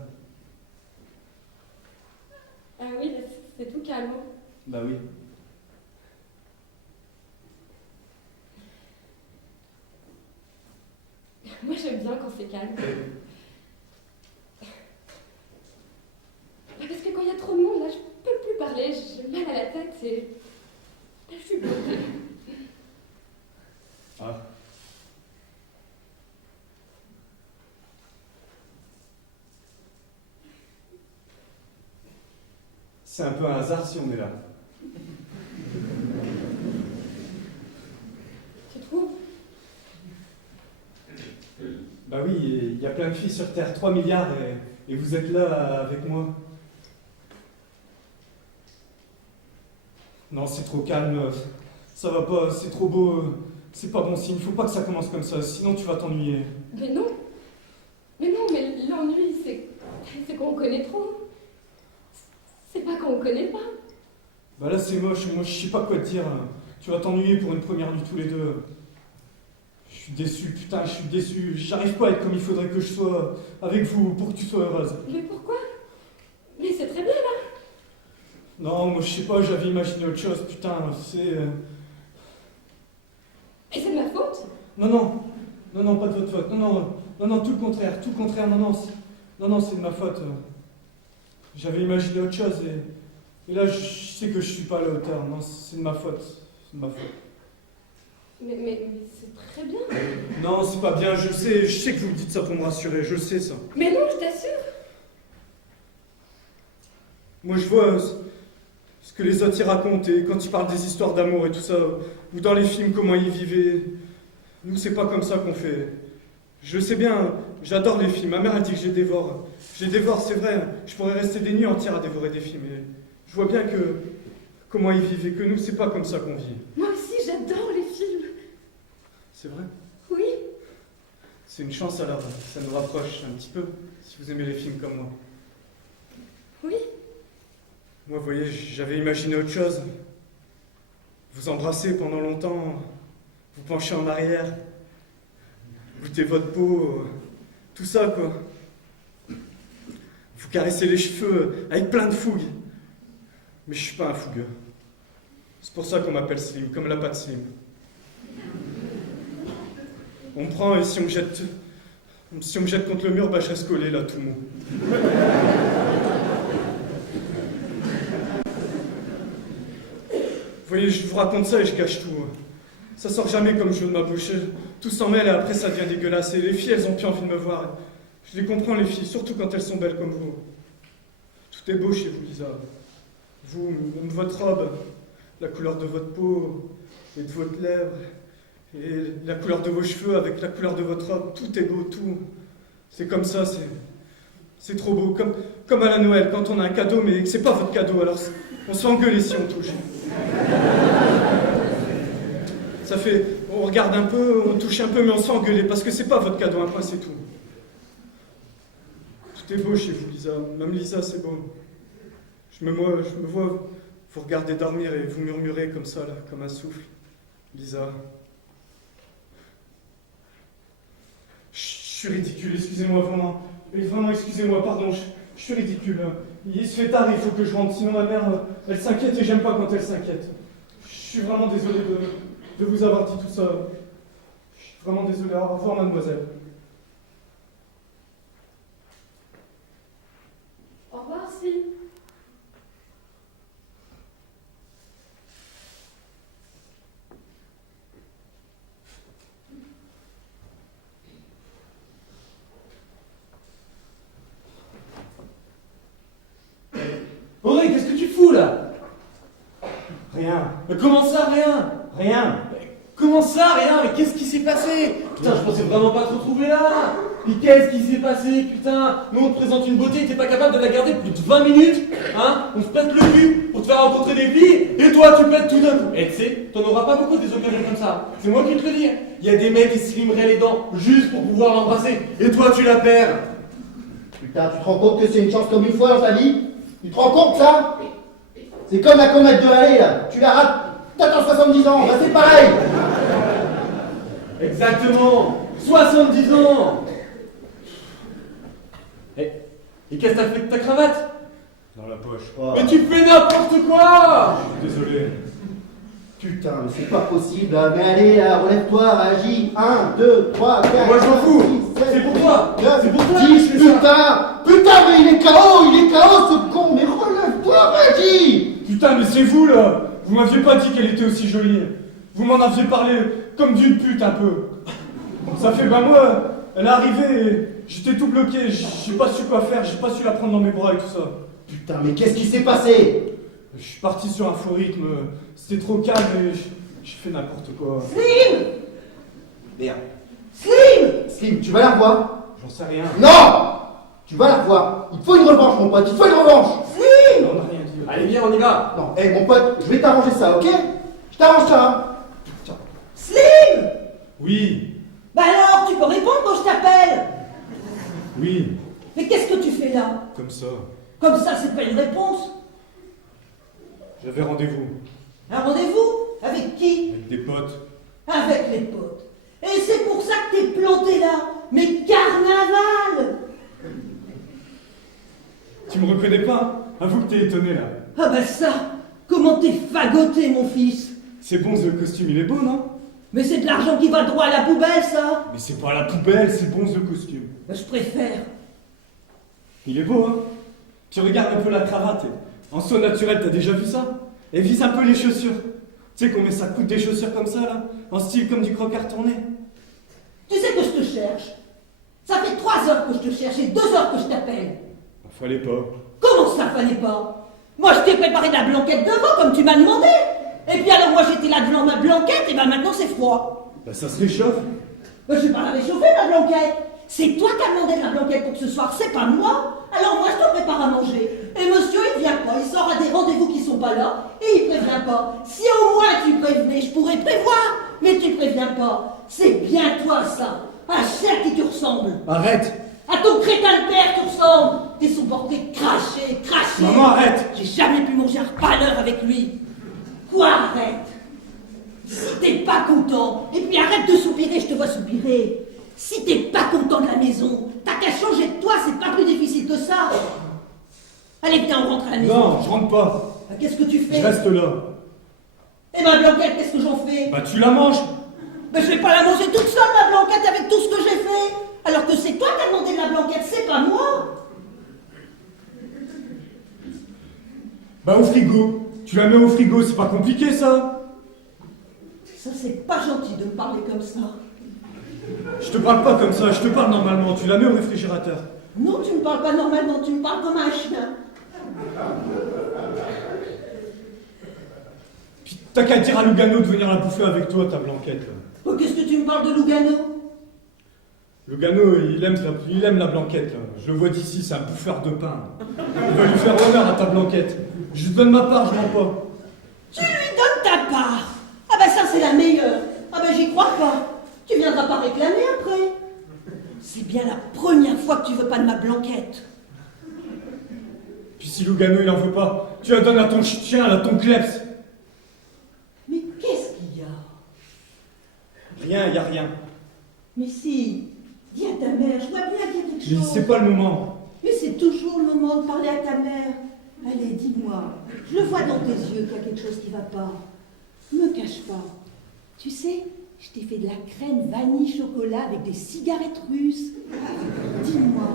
Ah oui, c'est tout calme. Bah oui. Moi j'aime bien quand c'est calme. Parce que quand il y a trop de monde, là, je peux plus parler, j'ai mal à la tête, et là, je suis bloquée. Ah. C'est un peu un hasard si on est là. Tu trouves? Bah oui, il y a plein de filles sur Terre, 3 milliards, et vous êtes là avec moi. Non, c'est trop calme, ça va pas, c'est trop beau, c'est pas bon signe, faut pas que ça commence comme ça, sinon tu vas t'ennuyer. Mais non, mais l'ennui, c'est qu'on connaît trop. C'est pas qu'on connaît pas. Bah là c'est moche, moi je sais pas quoi te dire, tu vas t'ennuyer pour une première nuit tous les deux. Je suis déçu, putain, je suis déçu, j'arrive pas à être comme il faudrait que je sois avec vous pour que tu sois heureuse. Mais pourquoi? Mais c'est très bien là. Non, moi je sais pas, j'avais imaginé autre chose, putain, c'est... Et c'est de ma faute? Non, pas de votre faute, non, tout le contraire, non, c'est de ma faute. J'avais imaginé autre chose et là je sais que je suis pas à la hauteur, non, c'est de ma faute, Mais c'est très bien. Non, c'est pas bien, je sais que vous me dites ça pour me rassurer, je sais ça. Mais non, je t'assure. Moi je vois ce que les autres y racontent et quand ils parlent des histoires d'amour et tout ça, ou dans les films comment ils vivaient. Nous c'est pas comme ça qu'on fait. Je sais bien, j'adore les films. Ma mère a dit que je les dévore. Je les dévore, c'est vrai. Je pourrais rester des nuits entières à dévorer des films. Et je vois bien que comment ils vivent et que nous, c'est pas comme ça qu'on vit. Moi aussi, j'adore les films. C'est vrai? Oui. C'est une chance alors. Ça nous rapproche un petit peu, si vous aimez les films comme moi. Oui. Moi, vous voyez, j'avais imaginé autre chose. Vous embrasser pendant longtemps, vous pencher en arrière, goûter votre peau, tout ça, quoi. Vous caresser les cheveux avec plein de fougue. Mais je suis pas un fougueux. C'est pour ça qu'on m'appelle Slim, comme la patte Slim. On me prend et si on me jette contre le mur, bah je reste collé là, tout mou. Vous voyez, je vous raconte ça et je cache tout. Ça sort jamais comme je veux de ma bouche. Tout s'en mêle et après ça devient dégueulasse. Et les filles, elles ont plus envie de me voir. Je les comprends, les filles, surtout quand elles sont belles comme vous. Tout est beau chez vous, Lisa. Vous, même votre robe, la couleur de votre peau et de votre lèvre, et la couleur de vos cheveux avec la couleur de votre robe, tout est beau, tout. C'est comme ça, c'est trop beau. Comme à la Noël, quand on a un cadeau, mais que c'est pas votre cadeau, alors on se fait engueuler si on touche. Ça fait, on regarde un peu, on touche un peu, mais on se fait engueuler parce que c'est pas votre cadeau, un point, c'est tout. Tout est beau chez vous, Lisa. Même Lisa, c'est beau. Je me vois vous regarder dormir et vous murmurer comme ça, là, comme un souffle. Lisa. Je suis ridicule, excusez-moi, vraiment. Vraiment, excusez-moi, pardon, je suis ridicule. Il se fait tard, il faut que je rentre, sinon ma mère, elle s'inquiète et j'aime pas quand elle s'inquiète. Je suis vraiment désolé de vous avoir dit tout ça. Je suis vraiment désolé. Au revoir, mademoiselle. Au revoir, Slim. Audrey, qu'est-ce que tu fous là? Rien. Mais comment ça, rien? Rien. Comment ça, rien? Mais qu'est-ce qui s'est passé? Putain, je pensais vraiment pas te retrouver là! Mais qu'est-ce qui s'est passé, putain? Nous on te présente une beauté, t'es pas capable de la garder plus de 20 minutes, hein? On se pète le cul pour te faire rencontrer des filles, et toi tu pètes tout d'un coup. Et tu sais, t'en auras pas beaucoup des occasions comme ça. C'est moi qui te le dis. Il y a des mecs qui se limeraient les dents juste pour pouvoir l'embrasser, et toi tu la perds. Putain, tu te rends compte que c'est une chance comme une fois dans ta vie? Tu te rends compte ça? C'est comme la comète de Halley là. Tu la rates, t'attends 70 ans, bah c'est pareil. Exactement! 70 ans! Et qu'est-ce que t'as fait de ta cravate? Dans la poche. Oh. Mais tu fais n'importe quoi! Désolé. Putain, mais c'est pas possible. Mais allez là, relève-toi, réagis. 1, 2, 3, 4. Moi, je m'en fous. 6, 7, C'est pour toi. 9, C'est pour toi 10, que je fais putain. Putain, mais il est KO ce con. Mais relève-toi, réagis. Putain, mais c'est vous là. Vous m'aviez pas dit qu'elle était aussi jolie. Vous m'en aviez parlé comme d'une pute un peu. Ça fait, bah moi, elle est arrivée et j'étais tout bloqué. J'ai pas su quoi faire, j'ai pas su la prendre dans mes bras et tout ça. Putain, mais qu'est-ce qui s'est passé? Je suis parti sur un faux rythme. C'était trop calme et j'ai fait n'importe quoi. Slim. Merde. Slim, tu vas la revoir? J'en sais rien. Non. Tu vas la revoir. Il te faut une revanche, mon pote. Il te faut une revanche. Slim. On n'a rien dit. Allez, viens, on y va! Non, hé mon pote, je vais t'arranger ça, ok? Je t'arrange ça, hein? Tiens. Slim! Oui, Bah alors, tu peux répondre quand je t'appelle. oui, Mais qu'est-ce que tu fais là? comme ça. Comme ça, c'est pas une réponse. J'avais rendez-vous Un rendez-vous? Avec qui? avec des potes. Avec les potes. Et c'est pour ça que t'es planté là. Mais carnaval! Tu me reconnais pas? Avoue que t'es étonné là. Ah bah ça! Comment t'es fagoté, mon fils? C'est bon, ce costume, il est beau, non? Mais c'est de l'argent qui va droit à la poubelle, ça! Mais c'est pas la poubelle, c'est bon, ce costume. Bah, je préfère. Il est beau, hein? Tu regardes un peu la cravate. En saut naturel, t'as déjà vu ça? Et vise un peu les chaussures. Tu sais combien ça coûte des chaussures comme ça, là? En style comme du croquard tourné. Tu sais que je te cherche. Ça fait 3 heures que je te cherche et 2 heures que je t'appelle. Fallait pas. Comment ça fallait pas? Moi je t'ai préparé de la blanquette devant comme tu m'as demandé. Et puis alors moi j'étais là devant ma blanquette et ben maintenant c'est froid. Bah ça se réchauffe. Ben, je vais pas la réchauffer, ma blanquette. C'est toi qui as demandé de la blanquette pour ce soir, c'est pas moi. Alors moi, je te prépare à manger. Et monsieur, il vient pas, il sort à des rendez-vous qui sont pas là, et il prévient pas. Si au moins tu prévenais, je pourrais prévoir. Mais tu préviens pas. C'est bien toi, ça. À chair qui te ressemble. Arrête. À ton crétin de père qui ressemble. T'es son portrait craché. Maman, arrête. J'ai jamais pu manger un repas à l'heure avec lui. Quoi, arrête? Si t'es pas content, et puis arrête de soupirer, je te vois soupirer. Si t'es pas content de la maison, t'as qu'à changer de toi, c'est pas plus difficile que ça. Allez, viens, on rentre à la maison. Non, je rentre pas. Bah, qu'est-ce que tu fais? Je reste là. Et ma blanquette, qu'est-ce que j'en fais? Bah tu la manges. Mais je vais pas la manger toute seule, ma blanquette, avec tout ce que j'ai fait. Alors que c'est toi qui as demandé de la blanquette, c'est pas moi. Bah au frigo. Tu la mets au frigo, c'est pas compliqué ça. Ça, c'est pas gentil de me parler comme ça. Je te parle pas comme ça, je te parle normalement. Tu la mets au réfrigérateur. Non, tu me parles pas normalement, tu me parles comme un chien. Puis t'as qu'à dire à Lugano de venir la bouffer avec toi, ta blanquette. Oh, qu'est-ce que tu me parles de Lugano? Lugano, il aime la blanquette. Là. Je le vois d'ici, c'est un bouffeur de pain. Il va lui faire honneur à ta blanquette. Je lui donne ma part, je mens pas. Tu lui donnes ta part? Ah ben ça, c'est la meilleure. Ah ben j'y crois pas. Tu viendras pas réclamer après. C'est bien la première fois que tu veux pas de ma blanquette. Puis si Lugano, il en veut pas, tu la donnes à ton chien, à ton kleps. Mais qu'est-ce qu'il y a? Rien, y a rien. Mais si, dis à ta mère, je vois bien qu'il y a quelque Mais chose. c'est pas le moment. Mais c'est toujours le moment de parler à ta mère. Allez, dis-moi, je le vois dans tes yeux qu'il y a quelque chose qui va pas. Ne me cache pas. Tu sais, je t'ai fait de la crème vanille chocolat avec des cigarettes russes. Dis-moi.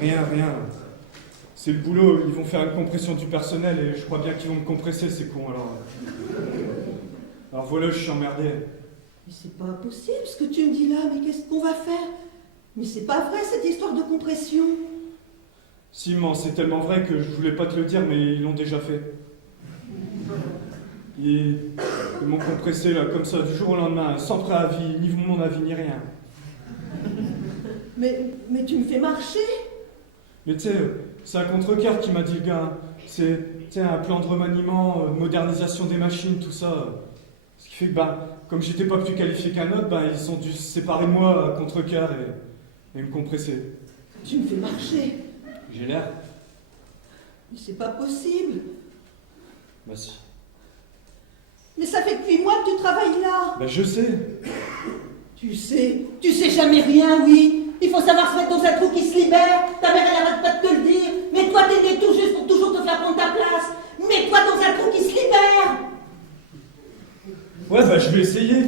Rien, rien. C'est le boulot, ils vont faire une compression du personnel et je crois bien qu'ils vont me compresser, ces cons, alors. Alors voilà, je suis emmerdé. Mais c'est pas possible ce que tu me dis là, mais qu'est-ce qu'on va faire? Mais c'est pas vrai cette histoire de compression. Simon, c'est tellement vrai que je voulais pas te le dire, mais ils l'ont déjà fait. Ils m'ont compressé là, comme ça, du jour au lendemain, sans préavis, ni mon avis, ni rien. Mais tu me fais marcher? Mais tu sais, c'est un contre-cœur qui m'a dit le gars. C'est un plan de remaniement, de modernisation des machines, tout ça. Ce qui fait que, comme j'étais pas plus qualifié qu'un autre, ils ont dû se séparer de moi, contre-cœur, et me compresser. Tu me fais marcher. J'ai l'air? Mais c'est pas possible. Bah si. Mais ça fait depuis mois que tu travailles là. Bah je sais. Tu sais jamais rien, oui. Il faut savoir se mettre dans un trou qui se libère. Ta mère, elle arrête pas de te le dire. Mais toi, t'es né tout juste pour toujours te faire prendre ta place. Mets-toi dans un trou qui se libère. Ouais, je vais essayer.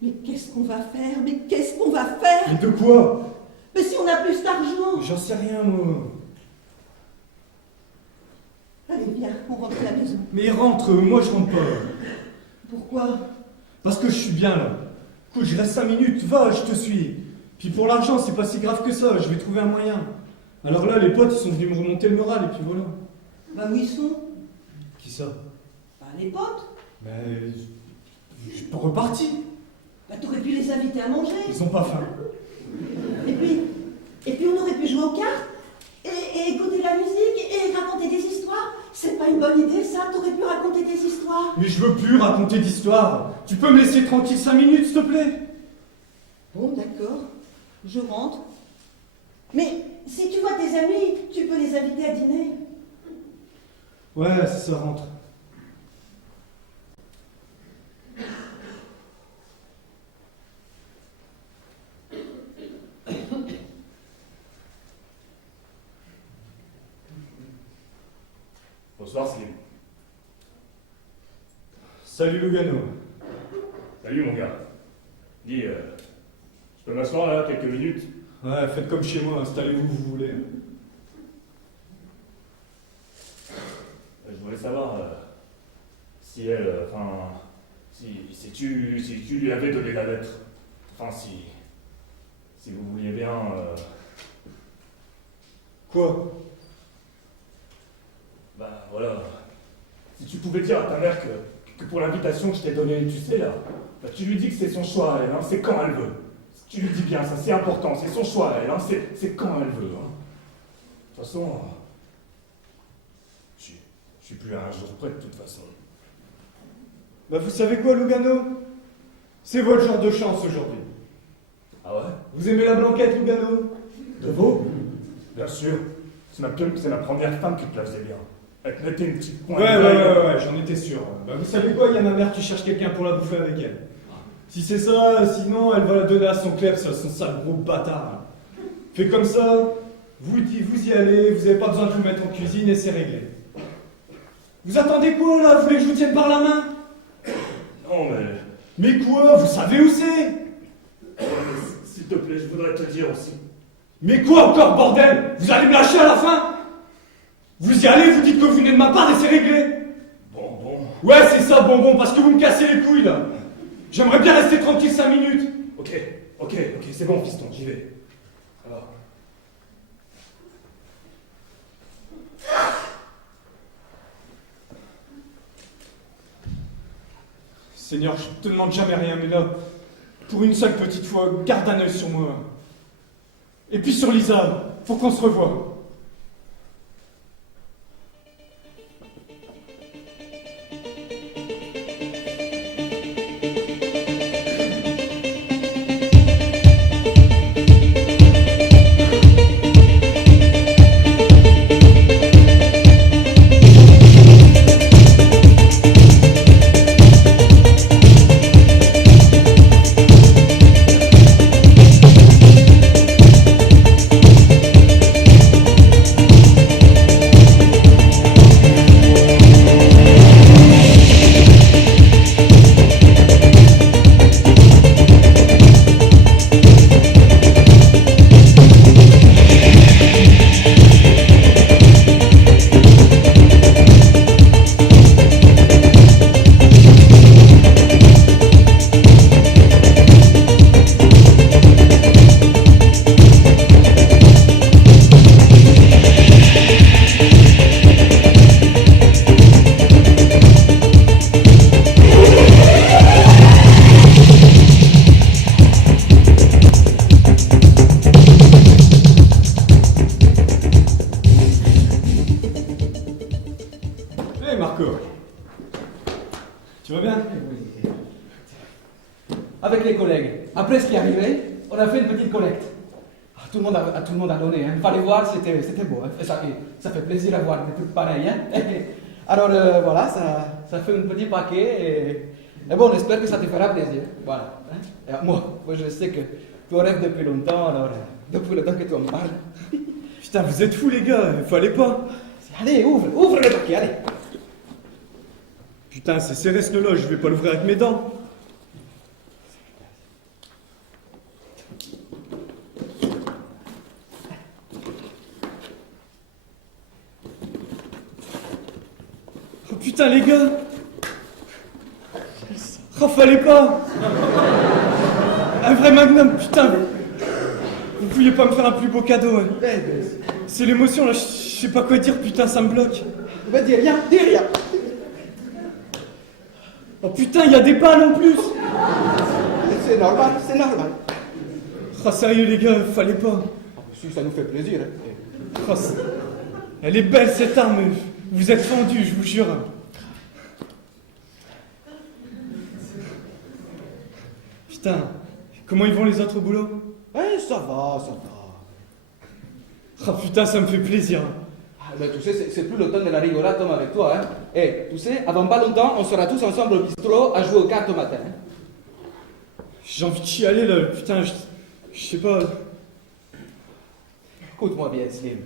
Mais qu'est-ce qu'on va faire? Mais qu'est-ce qu'on va faire? Mais de quoi? Mais si on a plus d'argent. J'en sais rien, moi. Allez, viens, on rentre à la maison. Mais rentre, moi je rentre pas. Pourquoi? Parce que je suis bien là. Écoute, je reste 5 minutes, va, je te suis. Puis pour l'argent, c'est pas si grave que ça, je vais trouver un moyen. Alors là, les potes, ils sont venus me remonter le moral, et puis voilà. Bah où ils sont? Qui ça? Bah les potes. Je suis pas reparti. Bah t'aurais pu les inviter à manger. Ils ont pas faim. Et puis on aurait pu jouer aux cartes, et écouter de la musique, et raconter des histoires. C'est pas une bonne idée ça, t'aurais pu raconter des histoires. Mais je veux plus raconter d'histoire. Tu peux me laisser tranquille 5 minutes, s'il te plaît? Bon, d'accord, je rentre. Mais si tu vois tes amis, tu peux les inviter à dîner. Ouais, ça rentre. Bonsoir Slim. Salut Lugano. Salut mon gars. Dis, je peux m'asseoir là quelques minutes? Ouais, faites comme chez moi, installez-vous où vous voulez. Je voulais savoir si elle, si tu lui avais donné la lettre. Enfin, si vous vouliez bien. Quoi? Bah voilà. Si tu pouvais dire à ta mère que pour l'invitation que je t'ai donnée, tu sais là, bah, tu lui dis que c'est son choix à elle, hein, c'est quand elle veut. Tu lui dis bien, ça c'est important, c'est son choix à elle, hein, c'est quand elle veut. Hein. De toute façon, je suis plus à un jour près de toute façon. Bah vous savez quoi, Lugano? C'est votre genre de chance aujourd'hui. Ah ouais? Vous aimez la blanquette, Lugano? De vous? Bien sûr. C'est ma première femme qui te la faisait bien. Elle te mettait une petite pointe. Ouais, j'en étais sûr. Bah vous savez quoi, il y a ma mère qui cherche quelqu'un pour la bouffer avec elle. Si c'est ça, sinon elle va la donner à son clerc, son sale gros bâtard. Fait comme ça, vous y allez, vous n'avez pas besoin de vous mettre en cuisine et c'est réglé. Vous attendez quoi là? Vous voulez que je vous tienne par la main? Non mais... Mais quoi? Vous savez où c'est? Ouais, mais s'il te plaît, je voudrais te dire aussi. Mais quoi encore, bordel? Vous allez me lâcher à la fin? Vous y allez, vous dites que vous venez de ma part et c'est réglé? Bon. Ouais, c'est ça, bonbon, parce que vous me cassez les couilles là. J'aimerais bien rester tranquille 5 minutes. Ok, c'est bon, fiston, j'y vais. Alors. Seigneur, je te demande jamais rien, mais là, pour une seule petite fois, garde un œil sur moi. Et puis sur Lisa, faut qu'on se revoie. Tu vas bien? Avec les collègues. Après ce qui est arrivé, on a fait une petite collecte. Tout le monde a donné. Hein. Fallait voir, c'était beau. Hein. Ça fait plaisir à voir des trucs pareils. Hein. Alors voilà, ça fait un petit paquet. Et bon, on espère que ça te fera plaisir. Voilà. Hein. Et moi, je sais que tu en rêves depuis longtemps, alors depuis le temps que tu en parles. Putain, vous êtes fous les gars, il fallait pas. Allez, ouvre le paquet, allez. Putain, c'est serré ce là, je vais pas l'ouvrir avec mes dents. Oh putain les gars. Oh fallait pas. Un vrai magnum, putain. Vous pouviez pas me faire un plus beau cadeau. Hein. C'est l'émotion là, je sais pas quoi dire, putain ça me bloque. Bah dis rien, dis rien. Oh putain, il y a des balles en plus. C'est normal, c'est normal. Oh sérieux les gars, fallait pas. Si ça nous fait plaisir. Hein. Oh, elle est belle cette arme, vous êtes fendus, je vous jure. Putain, comment ils vont les autres au boulot? Ouais, ça va. Oh putain, ça me fait plaisir. Mais tu sais, c'est plus le temps de la rigolade comme avec toi. Hein. Et tu sais, avant pas longtemps, on sera tous ensemble au bistrot à jouer aux cartes au matin. Hein. J'ai envie de chialer là, putain, je sais pas. Écoute-moi bien, Slim.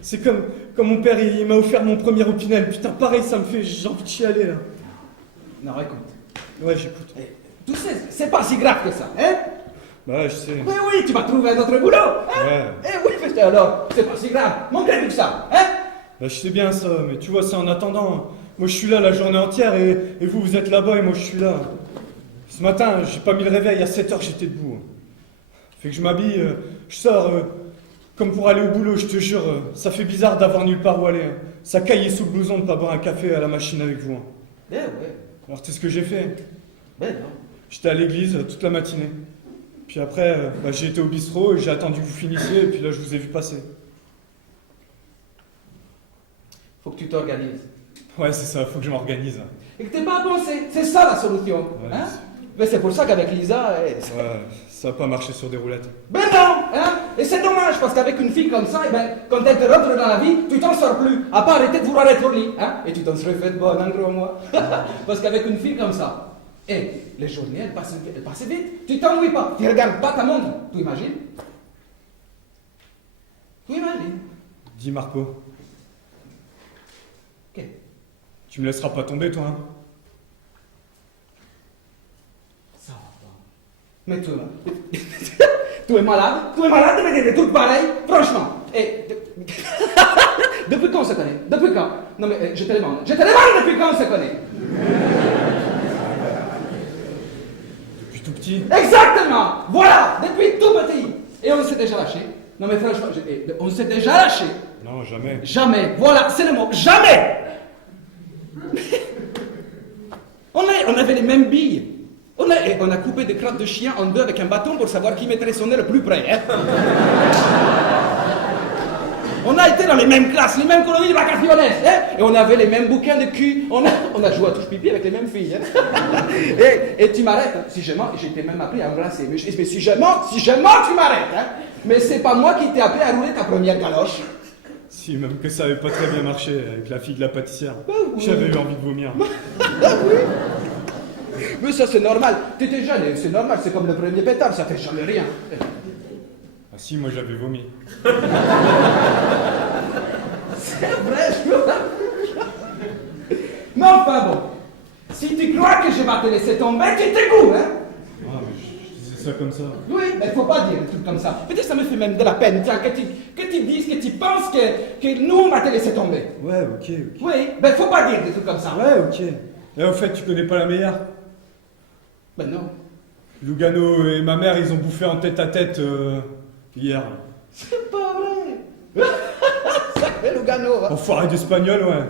C'est comme mon père, il m'a offert mon premier Opinel. Putain, pareil, ça me fait, j'ai envie de chialer là. Non, écoute. Ouais, j'écoute. Tu sais, c'est pas si grave que ça, hein? Bah, je sais. Mais oui, tu vas trouver un autre boulot, hein? Ouais. Eh oui, fais alors, c'est pas si grave. Manquez plus que ça, hein? Bah, je sais bien ça, mais tu vois, c'est en attendant. Moi, je suis là la journée entière et vous êtes là-bas et moi, je suis là. Ce matin, j'ai pas mis le réveil, à 7h, j'étais debout. Fait que je m'habille, je sors, comme pour aller au boulot, je te jure, ça fait bizarre d'avoir nulle part où aller. Hein. Ça caillait sous le blouson de pas boire un café à la machine avec vous. Hein. Eh ouais. Alors, tu sais ce que j'ai fait? Ben non. J'étais à l'église toute la matinée. Puis après, j'ai été au bistrot et j'ai attendu que vous finissiez, et puis là, je vous ai vu passer. Faut que tu t'organises. Ouais, c'est ça, faut que je m'organise. Et que t'aies pas à penser. C'est ça la solution. Ouais, Hein? Mais c'est pour ça qu'avec Lisa. Ouais, ça va pas marcher sur des roulettes. Ben non, hein? Et c'est dommage, parce qu'avec une fille comme ça, eh ben, quand elle te rentre dans la vie, tu t'en sors plus. À part arrêter de vouloir être au lit, hein? Et tu t'en serais fait bonne, en gros, moi. Parce qu'avec une fille comme ça, les journées, elles passent vite. Tu t'ennuies pas. Tu regardes pas ta montre. Tu imagines? Tu imagines? Dis Marco, Ok. tu me laisseras pas tomber, toi, hein? Ça va pas. Mais toi, tu es malade de me dire des trucs pareils, franchement. Et depuis quand on se connaît? Depuis quand? Non mais je te demande depuis quand on se connaît? Depuis tout petit. Exactement. Voilà, depuis tout petit. Et on s'est déjà lâché. Non mais franchement, on s'est déjà lâché. Non, jamais. Jamais. Voilà, c'est le mot. Jamais. On avait les mêmes billes. On a coupé des crottes de chien en deux avec un bâton pour savoir qui mettrait son nez le plus près. Hein. On a été dans les mêmes classes, les mêmes colonies de vacaciones. Hein. Et on avait les mêmes bouquins de cul. On a joué à touche-pipi avec les mêmes filles. Hein. Et tu m'arrêtes. Hein. Si je mens, j'ai été même appris à embrasser. Mais si je mens, tu m'arrêtes. Hein. Mais c'est pas moi qui t'ai appris à rouler ta première galoche. Si, même que ça avait pas très bien marché avec la fille de la pâtissière. Oui. J'avais eu envie de vomir. Oui. Mais ça c'est normal, t'étais jeune, et c'est normal, c'est comme le premier pétard, ça fait jamais rien. Ah si, moi j'avais vomi. C'est vrai, mais enfin bon, si tu crois que je vais te laisser tomber, tu t'égouttes, hein? Ah, mais je disais ça comme ça. Oui, mais faut pas dire des trucs comme ça. Peut-être ça me fait même de la peine, tiens, que tu dises, que tu penses que nous on va te laisser tomber. Ouais, ok. Oui, mais faut pas dire des trucs comme ça. Ouais, ok. Et au fait, tu connais pas la meilleure? Ben non. Lugano et ma mère, ils ont bouffé en tête à tête hier. C'est pas vrai. Sacré Lugano, hein. Enfoiré d'espagnol, ouais.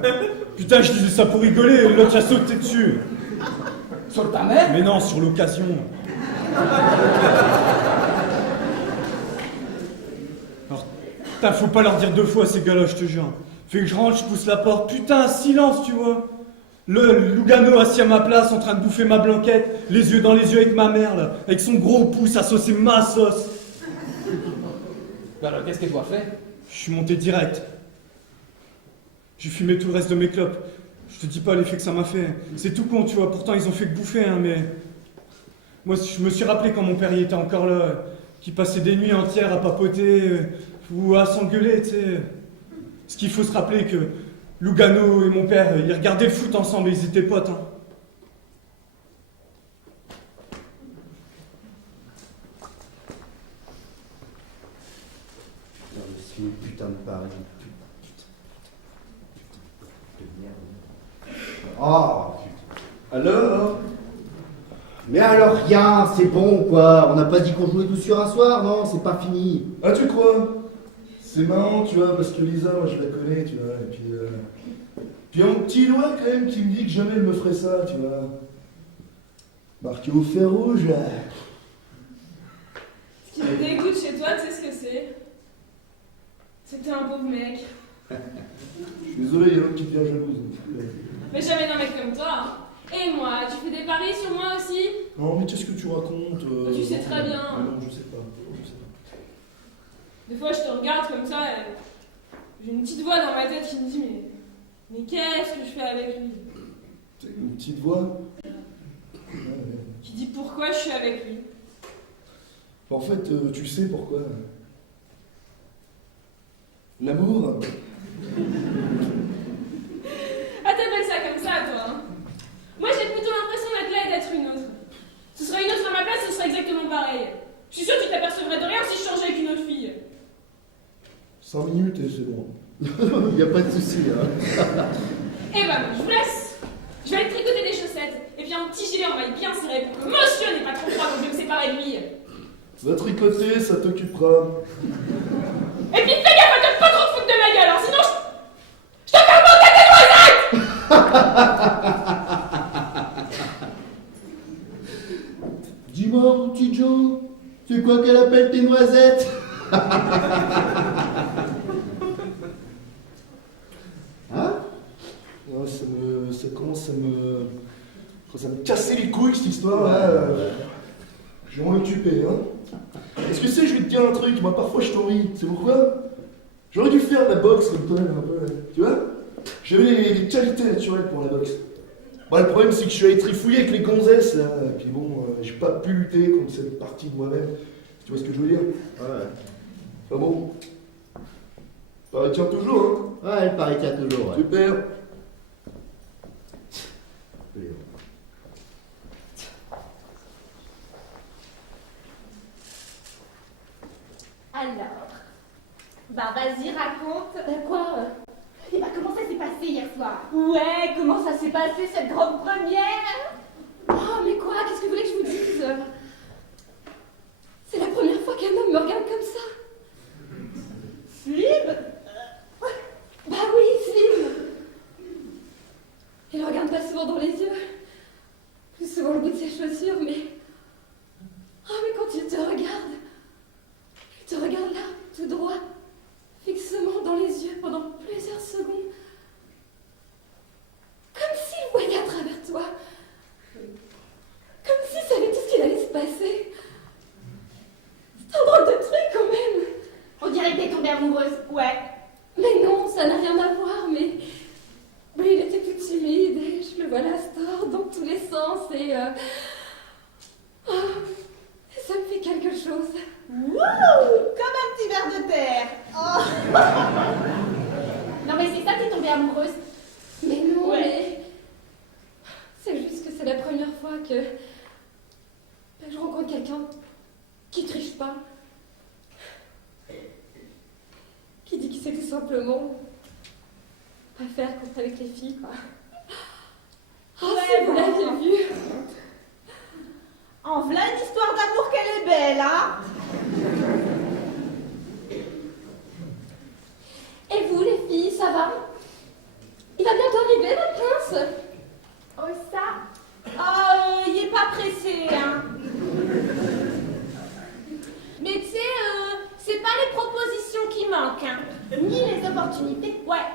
Putain, je disais ça pour rigoler, et l'autre a sauté dessus. Sur ta mère? Mais non, sur l'occasion. Alors, putain, faut pas leur dire deux fois ces gars-là, je te jure. Fait que je rentre, je pousse la porte. Putain, silence, tu vois. Le Lugano assis à ma place en train de bouffer ma blanquette, les yeux dans les yeux avec ma mère, là, avec son gros pouce à saucer ma sauce. Alors qu'est-ce que tu as fait? Je suis monté direct. J'ai fumé tout le reste de mes clopes. Je te dis pas l'effet que ça m'a fait. C'est tout con, tu vois, pourtant ils ont fait que bouffer, hein, mais... Moi, je me suis rappelé quand mon père y était encore là, qu'il passait des nuits entières à papoter, ou à s'engueuler, tu sais. Ce qu'il faut se rappeler que... Lugano et mon père, ils regardaient le foot ensemble et ils étaient potes. Hein. Non, mais c'est une putain de Paris. Putain de merde. Oh, putain. Alors? Mais alors rien, c'est bon quoi. On n'a pas dit qu'on jouait tous sur un soir, non? C'est pas fini. Ah, tu crois? C'est marrant, tu vois, parce que Lisa, moi je la connais, tu vois, et puis... Puis il y a mon petit doigt quand même qui me dit que jamais elle me ferait ça, tu vois. Marqué au fer rouge, là. Ce qui me dégoûte chez toi, tu sais ce que c'est? C'est que t'es un pauvre mec. Je suis désolé, il y a l'autre qui devient jalouse. Mais jamais d'un mec comme toi. Hein. Et moi, tu fais des paris sur moi aussi? Non, mais qu'est-ce que tu racontes Tu sais très bien. Non, je sais pas. Des fois, je te regarde comme ça et j'ai une petite voix dans ma tête qui me dit mais qu'est-ce que je fais avec lui? T'as une petite voix Qui dit pourquoi je suis avec lui. En fait, tu sais pourquoi. L'amour. Ah, t'appelles ça comme ça, toi, hein? Moi, j'ai plutôt l'impression d'être là et d'être une autre. Ce serait une autre à ma place, ce serait exactement pareil. Je suis sûre que tu t'apercevrais de rien si je changeais avec une autre fille. 5 minutes et c'est bon. Il n'y a pas de souci, hein. Eh ben, je vous laisse. Je vais aller tricoter des chaussettes. Et puis un petit gilet en maille bien serré pour que monsieur n'ait pas trop froid quand je vais me séparer de lui. Va tricoter, ça t'occupera. Et puis fais gaffe à te pas trop te foutre de ma gueule, hein, sinon je te fais remonter tes noisettes. Dis-moi, mon petit Joe, c'est quoi qu'elle appelle tes noisettes? Hein? Ouais, ça commence à me casser les couilles cette histoire là. Je vais m'en occuper, hein. Est-ce que c'est, je vais te dire un truc, moi parfois je t'en ris, c'est pourquoi? J'aurais dû faire de la boxe comme toi, là, un peu, tu vois? J'avais les qualités naturelles pour la boxe. Bon, le problème c'est que je suis allé trifouiller avec les gonzesses là, et puis bon, j'ai pas pu lutter contre cette partie de moi-même. Tu vois ce que je veux dire? Ouais. Enfin bon. Ça tient toujours, hein. Ouais, elle paraît qu'il y a toujours, ouais. Super. Alors, bah vas-y, raconte. Quoi Eh ben, comment ça s'est passé hier soir? Ouais, comment ça s'est passé cette grande première? Oh, mais quoi? Qu'est-ce que vous voulez que je vous dise? C'est la première fois qu'un homme me regarde comme ça. Slim? Bah oui, Slim. Il ne regarde pas souvent dans les yeux. Plus souvent le bout de ses chaussures, mais... Oh, mais quand il te regarde là, tout droit, fixement dans les yeux pendant plusieurs secondes. Comme s'il voyait à travers toi. Comme s'il savait tout ce qu'il allait se passer. C'est un drôle de truc quand même. On dirait que t'es tombée amoureuse. Ouais. Mais non, ça n'a rien à voir, mais il était tout timide et je le vois là se tordre dans tous les sens et ça me fait quelque chose. Wouh! Comme un petit ver de terre. Oh. Non mais c'est ça, t'es tombée amoureuse. Mais non, Ouais. mais c'est juste que c'est la première fois que je rencontre quelqu'un qui triche pas. Qui dit qu'il sait tout simplement pas faire comme avec les filles, quoi. Oh, Ouais, si vous l'aviez vu. En v'là une histoire d'amour qu'elle est belle, hein? Et vous, les filles, ça va? Il va bientôt arriver, votre prince? Oh, ça? Il est pas pressé, hein? Mais tu sais, c'est pas les propositions qui manquent, hein? Ni les opportunités. Ouais.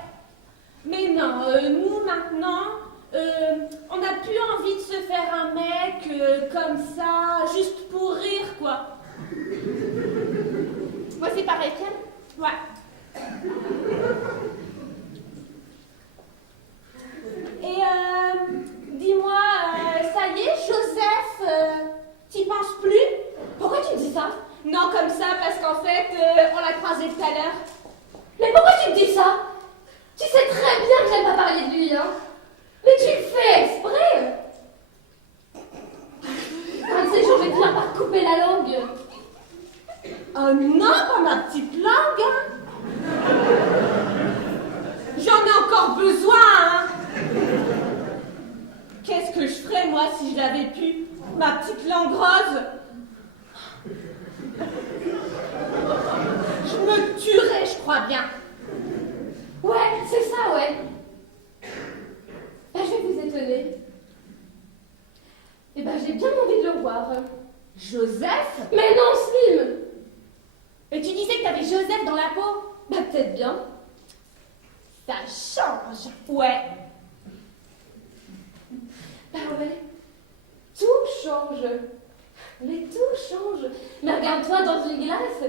Mais non, nous, maintenant, on n'a plus envie de se faire un mec comme ça, juste pour rire, quoi. Moi, c'est pareil, Ken. Ouais. Et dis-moi, ça y est, Joseph, t'y penses plus? Pourquoi tu me dis ça? Non, comme ça, parce qu'en fait, on l'a croisé tout à l'heure. Mais pourquoi tu me dis ça? Tu sais très bien que j'aime pas parler de lui, hein? Mais tu le fais exprès! Un de ces jours, je vais finir par te couper la langue. Oh non, pas ma petite langue, hein. J'en ai encore besoin, hein. Qu'est-ce que je ferais, moi, si je l'avais pu? Ma petite langue rose. Je me tuerais, je crois bien. Ouais, c'est ça, ouais. Ben, je vais vous étonner. Eh ben, j'ai bien envie de le voir. Joseph? Mais non, Slim! Et tu disais que t'avais Joseph dans la peau? Bah, peut-être bien. Ça change. Ouais. Bah ouais. Tout change. Mais tout change. Mais regarde-toi dans une glace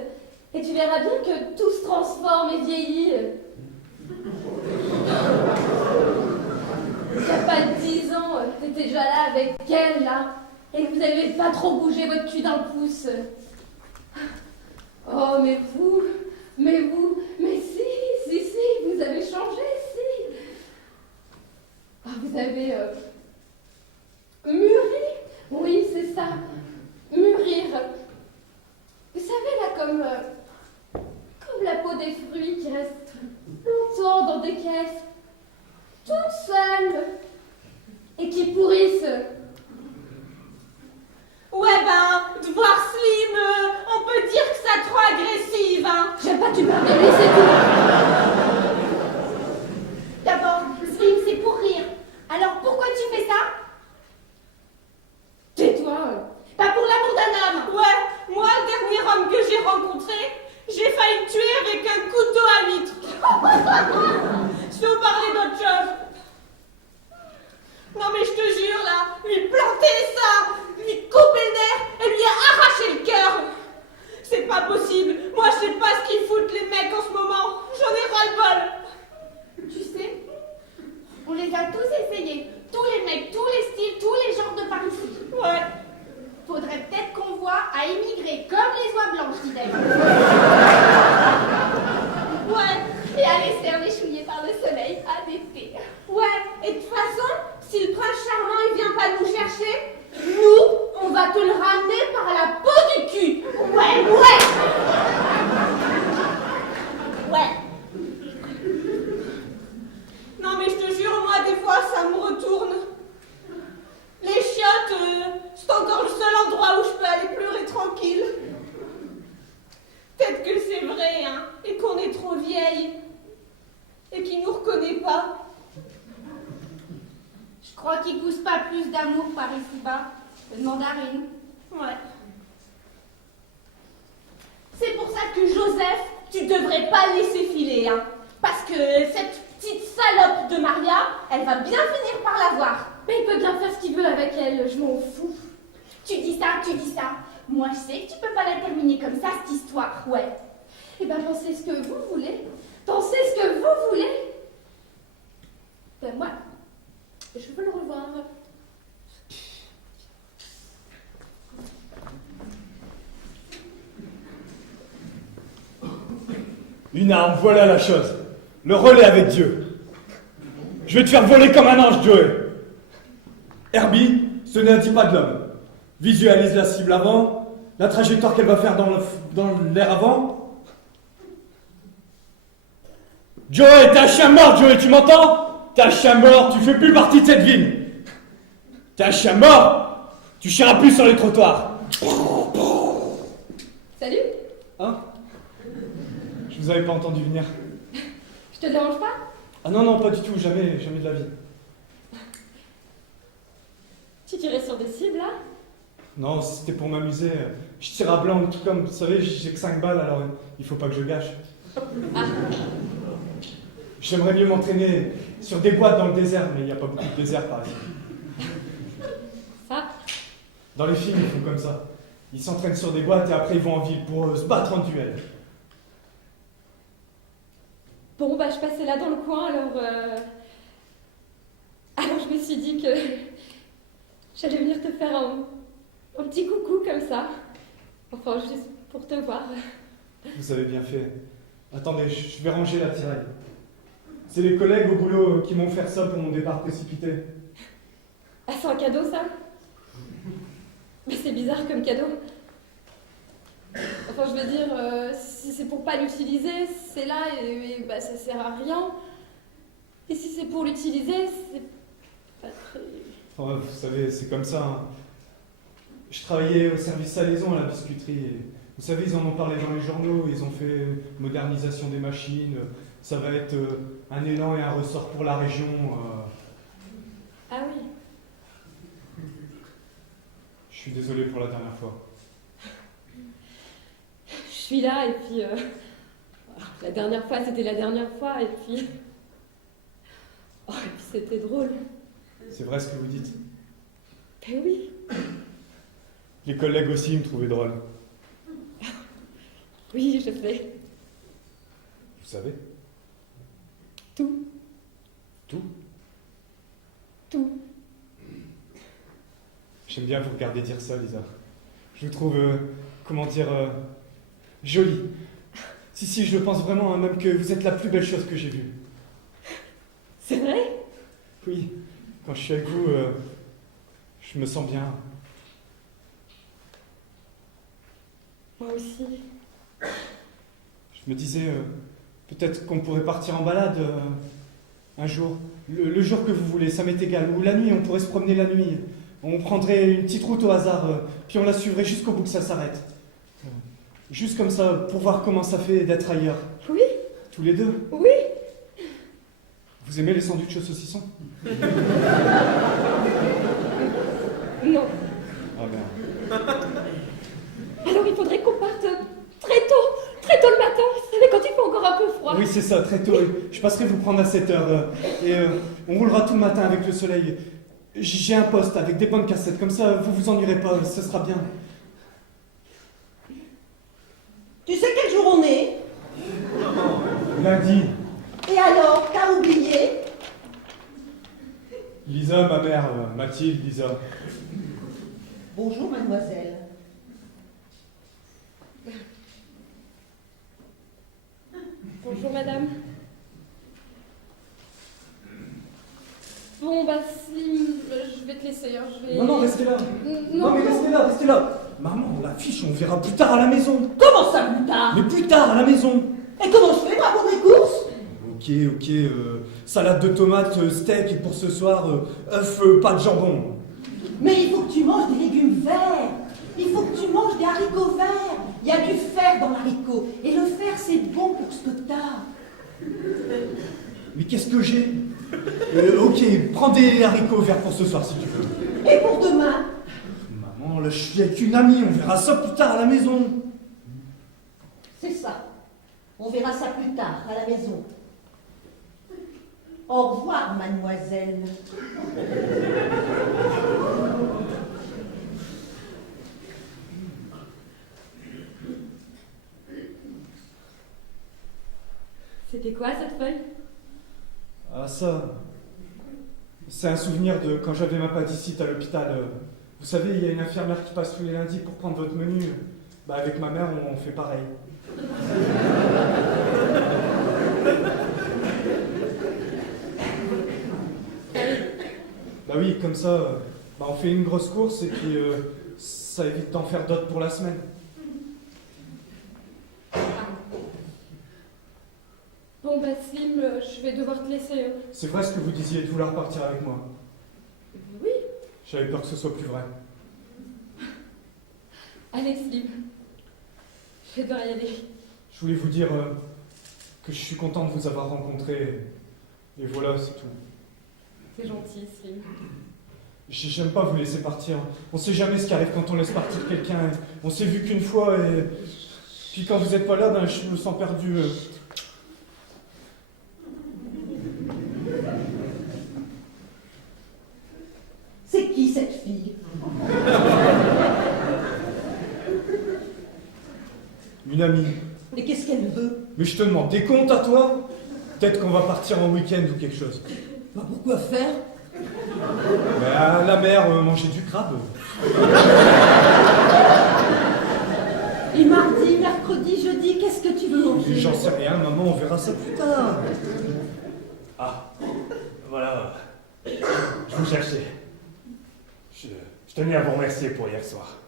et tu verras bien que tout se transforme et vieillit. Il n'y a pas 10 ans, t'étais déjà là avec elle, là, et vous n'avez pas trop bougé votre cul d'un pouce. Oh, mais si, vous avez changé, si. Ah, vous avez mûri. Oui, c'est ça, mûrir. Vous savez, là, comme la peau des fruits qui reste longtemps dans des caisses, toutes seules, et qui pourrissent. Ouais, ben, de voir Slim, on peut dire que ça trop agressive, hein. J'aime pas que tu parles de lui, c'est tout. D'abord, Slim, c'est pour rire. Alors, pourquoi tu fais ça? Tais-toi. Pas pour l'amour d'un autre chose. Non mais je te jure là, lui planter ça, lui couper le nerf et lui arracher le cœur. C'est pas possible. Moi je sais pas ce qu'ils foutent les mecs en ce moment. J'en ai ras-le-bol. Tu sais, on les a tous essayés. Tous les mecs, tous les styles, tous les genres de Parisis. Ouais. Faudrait peut-être qu'on voit à immigrer comme les oies blanches, dit-elle. Ouais. Et à les faire déchouiller par le soleil à l'été. Ouais. Et de toute façon, si le prince charmant il vient pas nous chercher, nous, on va te le ramener par la peau du cul. Ouais, ouais. Ouais. Non mais je te jure, moi des fois ça me retourne. Les chiottes, c'est encore le seul endroit où je peux aller pleurer tranquille. Peut-être que c'est vrai, hein, et qu'on est trop vieille, et qu'il nous reconnaît pas. Je crois qu'il pousse pas plus d'amour par ici-bas que de mandarine. Ouais. C'est pour ça que Joseph, tu devrais pas laisser filer, hein. Parce que cette petite salope de Maria, elle va bien finir par l'avoir. Mais il peut bien faire ce qu'il veut avec elle, je m'en fous. Tu dis ça. Moi, je sais que tu peux pas la terminer comme ça, cette histoire, ouais. Eh ben, pensez ce que vous voulez. Pensez ce que vous voulez. Ben, moi, je veux le revoir. Une arme, voilà la chose. Le relais avec Dieu. Je vais te faire voler comme un ange, Joey. Herbie, ce n'est un type pas de l'homme. Visualise la cible avant, la trajectoire qu'elle va faire dans l'air avant. Joey, t'es un chien mort, Joey, tu m'entends? T'es un chien mort, tu fais plus partie de cette ville. T'es un chien mort, tu chieras plus sur les trottoirs. Salut, Hein? Je vous avais pas entendu venir. je te dérange pas? Ah non, pas du tout, jamais de la vie. Tu tirais sur des cibles, là? Non, c'était pour m'amuser. Je tire à blanc, tout comme, vous savez, j'ai que 5 balles, alors il faut pas que je gâche. Ah, J'aimerais mieux m'entraîner sur des boîtes dans le désert, mais il n'y a pas beaucoup de désert par ici. ça? Dans les films, ils font comme ça. Ils s'entraînent sur des boîtes et après ils vont en ville pour se battre en duel. Bon, bah, je passais là dans le coin, alors je me suis dit que j'allais venir te faire un petit coucou comme ça. Enfin, juste pour te voir. Vous avez bien fait. Attendez, je vais ranger la tiraille. C'est les collègues au boulot qui m'ont offert ça pour mon départ précipité. Ah, c'est un cadeau, ça? Mais c'est bizarre comme cadeau. Enfin, je veux dire, si c'est pour pas l'utiliser, c'est là et bah, ça sert à rien. Et si c'est pour l'utiliser, c'est pas très... Enfin, vous savez, c'est comme ça. Hein. Je travaillais au service salaison à la biscuiterie. Et vous savez, ils en ont parlé dans les journaux. Ils ont fait modernisation des machines. Ça va être un élan et un ressort pour la région. Ah oui. Je suis désolé pour la dernière fois. Je suis là et puis... la dernière fois, c'était la dernière fois et puis... Oh, et puis c'était drôle. C'est vrai ce que vous dites. Ben oui. Les collègues aussi me trouvaient drôle. Oui, je sais. Vous savez? Tout. Tout? Tout. J'aime bien vous regarder dire ça, Lisa. Je vous trouve, jolie. Si, je pense vraiment, hein, même que vous êtes la plus belle chose que j'ai vue. C'est vrai? Oui, quand je suis avec vous, je me sens bien. Moi aussi. Je me disais, peut-être qu'on pourrait partir en balade un jour. Le jour que vous voulez, ça m'est égal. Ou la nuit, on pourrait se promener la nuit. On prendrait une petite route au hasard, puis on la suivrait jusqu'au bout que ça s'arrête. Juste comme ça, pour voir comment ça fait d'être ailleurs. Oui? Tous les deux. Oui? Vous aimez les sandwichs au saucisson? Non. Ah merde. Alors il faudrait qu'on parte très tôt le matin, vous savez, quand il fait encore un peu froid. Oui, c'est ça, très tôt. Je passerai vous prendre à 7h. On roulera tout le matin avec le soleil. J'ai un poste avec des bonnes cassettes, comme ça vous vous ennuierez pas, ce sera bien. Tu sais quel jour on est? Lundi. Et alors, t'as oublié? Lisa, ma mère, Mathilde, Lisa. Bonjour, mademoiselle. Bonjour madame. Bon bah Slim, je vais te laisser, hein, je vais... Non, restez là. Non, mais restez là. Maman, la fiche, on verra plus tard à la maison. Comment ça, plus tard? Mais plus tard à la maison. Et comment je fais, moi, pour mes courses? Ok, salade de tomates, steak, et pour ce soir, œufs, pas de jambon. Mais il faut que tu manges des légumes verts. Il faut que tu manges des haricots verts. Il y a du fer dans l'haricot. Et le fer, c'est bon pour ce que t'as. Mais qu'est-ce que j'ai? Ok, prends des haricots verts pour ce soir si tu veux. Et pour demain? Maman, là je suis avec une amie, on verra ça plus tard à la maison. C'est ça. On verra ça plus tard, à la maison. Au revoir, mademoiselle. C'était quoi cette feuille? Ah ça, c'est un souvenir de quand j'avais ma paticite à l'hôpital. Vous savez, il y a une infirmière qui passe tous les lundis pour prendre votre menu. Bah avec ma mère, on fait pareil. Bah oui, comme ça, on fait une grosse course et puis ça évite d'en faire d'autres pour la semaine. Bon bah Slim, je vais devoir te laisser. C'est vrai ce que vous disiez de vouloir partir avec moi. Oui. J'avais peur que ce soit plus vrai. Allez Slim, je vais devoir y aller. Je voulais vous dire que je suis content de vous avoir rencontré. Et voilà, c'est tout. C'est gentil Slim. J'aime pas vous laisser partir. On sait jamais ce qui arrive quand on laisse partir quelqu'un. On s'est vu qu'une fois et... Puis quand vous êtes pas là, je me sens perdu. C'est qui cette fille? Une amie. Et qu'est-ce qu'elle veut? Mais je te demande des comptes à toi? Peut-être qu'on va partir en week-end ou quelque chose. Bah pourquoi faire? Mais à la mer, manger du crabe. Et mardi, mercredi, jeudi, qu'est-ce que tu veux manger? J'en sais rien, maman, on verra ça plus tard. Ah, voilà. Je vous cherchais. Je tenais à vous remercier pour hier soir.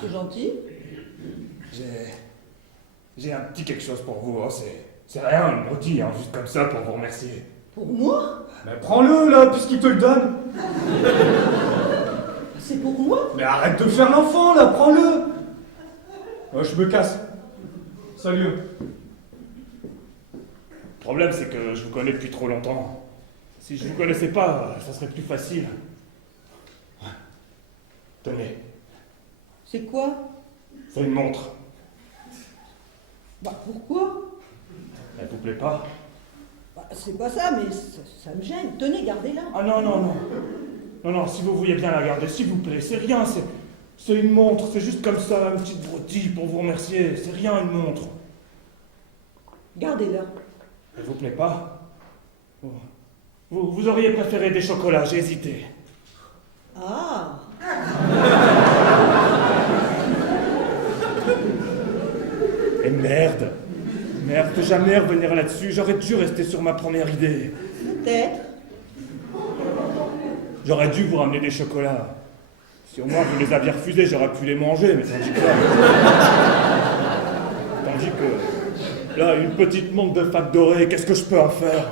C'est gentil. J'ai un petit quelque chose pour vous. Hein. C'est rien, une broutille, hein, juste comme ça pour vous remercier. Pour moi? Mais prends-le là, puisqu'il te le donne. C'est pour moi? Mais arrête de faire l'enfant là, prends-le. Je me casse. Salut. Le problème, c'est que je vous connais depuis trop longtemps. Si je vous connaissais pas, ça serait plus facile. Tenez, C'est quoi? c'est une montre. Bah pourquoi? Elle vous plaît pas? Bah, c'est pas ça, mais ça me gêne. Tenez, gardez-la. Ah non, non, non. Non, non, si vous vouliez bien la garder, s'il vous plaît, c'est rien, c'est une montre, c'est juste comme ça, une petite broutille pour vous remercier, c'est rien une montre. Gardez-la. Elle vous plaît pas? Vous auriez préféré des chocolats, j'ai hésité. Ah! Et merde! Merde, jamais revenir là-dessus, j'aurais dû rester sur ma première idée. Peut-être. J'aurais dû vous ramener des chocolats. Si au moins vous les aviez refusés, j'aurais pu les manger, mais tandis que là, une petite montre de fable dorée, qu'est-ce que je peux en faire?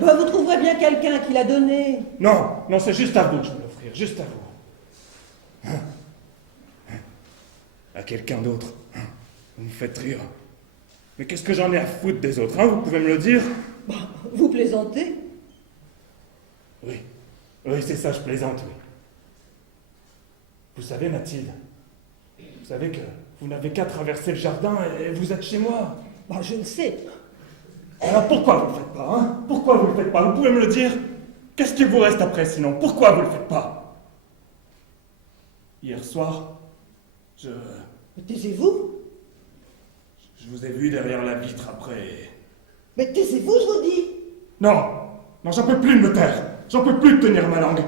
Bah vous trouverez bien quelqu'un qui l'a donné. Non, non, c'est juste à vous que je vais l'offrir, juste à vous. À quelqu'un d'autre. Vous me faites rire. Mais qu'est-ce que j'en ai à foutre des autres, hein? Vous pouvez me le dire? Bah, vous plaisantez? Oui, oui, c'est ça, je plaisante, oui. Vous savez, Mathilde, vous savez que vous n'avez qu'à traverser le jardin et vous êtes chez moi. Bah je le sais. Alors pourquoi vous le faites pas, hein? Pourquoi vous le faites pas? Vous pouvez me le dire? Qu'est-ce qui vous reste après sinon? Pourquoi vous le faites pas? Hier soir, Mais taisez-vous. je vous ai vu derrière la vitre après. Mais taisez-vous, je vous dis. Non, non, j'en peux plus de me taire. J'en peux plus de tenir ma langue.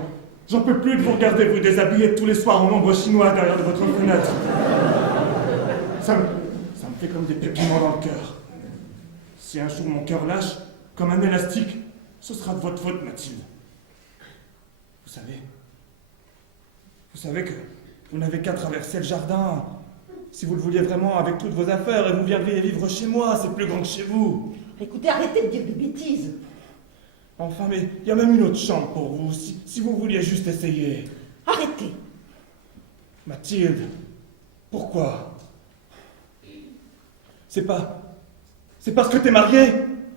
J'en peux plus de vous regarder vous déshabiller tous les soirs en ombre chinois derrière de votre fenêtre. Ça me fait comme des pépiments dans le cœur. Si un jour mon cœur lâche, comme un élastique, ce sera de votre faute, Mathilde. Vous savez que vous n'avez qu'à traverser le jardin, si vous le vouliez vraiment, avec toutes vos affaires, et vous viendriez vivre chez moi, c'est plus grand que chez vous. Écoutez, arrêtez de dire des bêtises. Enfin, mais il y a même une autre chambre pour vous, si vous vouliez juste essayer. Arrêtez. Mathilde, pourquoi? C'est parce que t'es mariée?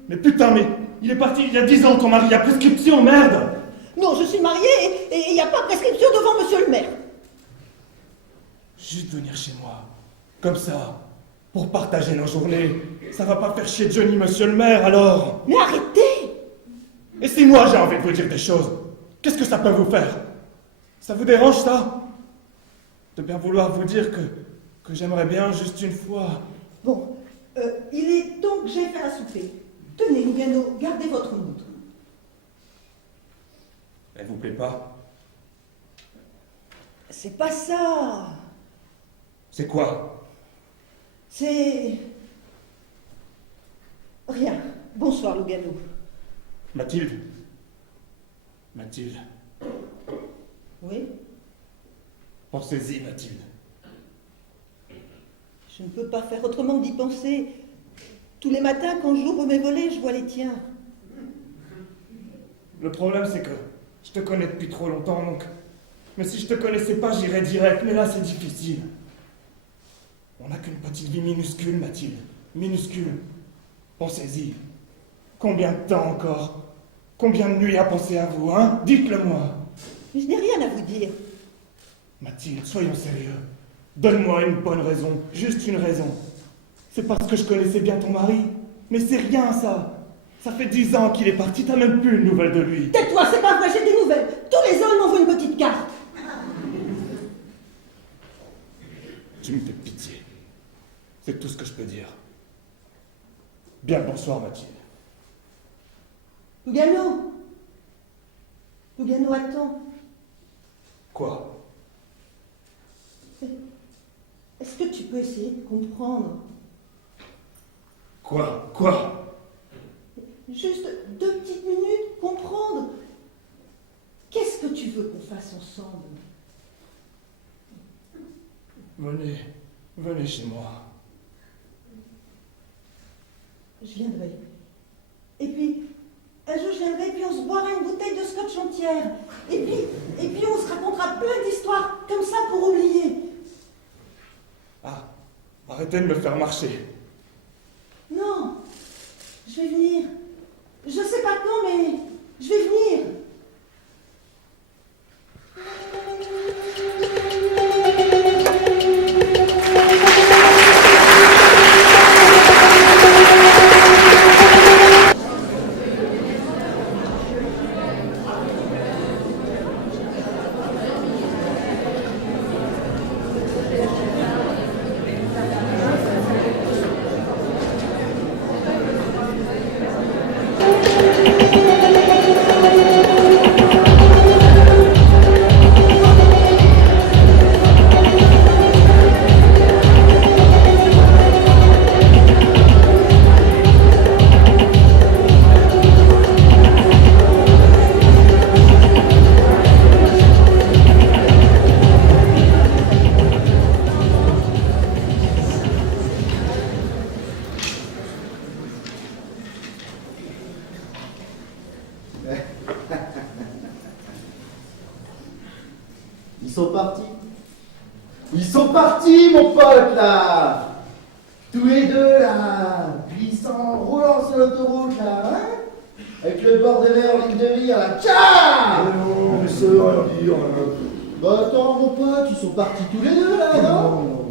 Mais putain, mais il est parti il y a 10 ans ton mari, il y a prescription, merde! Non, je suis mariée et il n'y a pas de prescription devant monsieur le maire. Juste venir chez moi, comme ça, pour partager nos journées. Ça va pas faire chier Johnny, monsieur le maire, alors? Mais arrêtez! Et si moi j'ai envie de vous dire des choses, qu'est-ce que ça peut vous faire? Ça vous dérange, ça? De bien vouloir vous dire que j'aimerais bien juste une fois. Bon, il est temps que j'aille faire à souper. Tenez, Lugano, gardez votre montre. Elle vous plaît pas? C'est pas ça. C'est quoi? C'est... Rien. Bonsoir, Lugano. Mathilde? Mathilde? Oui? Pensez-y, Mathilde. Je ne peux pas faire autrement que d'y penser. Tous les matins, quand j'ouvre mes volets, je vois les tiens. Le problème, c'est que je te connais depuis trop longtemps, donc... Mais si je te connaissais pas, j'irais direct, mais là, c'est difficile. On n'a qu'une petite vie minuscule, Mathilde. Minuscule. Pensez-y. Combien de temps encore? Combien de nuits à penser à vous, hein? Dites-le-moi. Mais je n'ai rien à vous dire. Mathilde, soyons sérieux. Donne-moi une bonne raison, juste une raison. C'est parce que je connaissais bien ton mari. Mais c'est rien, ça. Ça fait 10 ans qu'il est parti, t'as même plus une nouvelle de lui. Tais-toi, c'est pas vrai, j'ai des nouvelles. Tous les ans, ils m'envoient une petite carte. Tu me fais pitié. C'est tout ce que je peux dire. Bien le bonsoir, Mathilde. Lugano. Lugano, attends. Quoi? Est-ce que tu peux essayer de comprendre? Quoi? Juste 2 petites minutes, comprendre. Qu'est-ce que tu veux qu'on fasse ensemble? Venez chez moi. Je viendrai. Et puis, un jour je viendrai, et puis on se boira une bouteille de scotch entière. Et puis on se racontera plein d'histoires, comme ça pour oublier. Ah, arrêtez de me faire marcher. Non, je vais venir. Je sais pas quand, mais je vais venir. Ils sont partis, mon pote, là. Tous les deux, là. Glissant, roulant sur l'autoroute, là, hein. Avec le bord de verre en ligne de mire, là. Tcha! Non, mais ça veut rien dire. Bah attends, mon pote, ils sont partis tous les deux, là, non?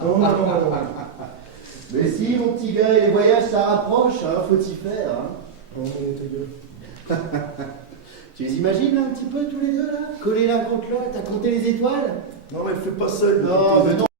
Non. Mais si, mon petit gars. gars, et les voyages, ça rapproche, hein, faut y faire. Hein. Oh, ta gueule. Tu les imagines là, un petit peu tous les deux là, collés l'un contre l'autre, à compter les étoiles? Non, mais fais pas ça. Non, mais non.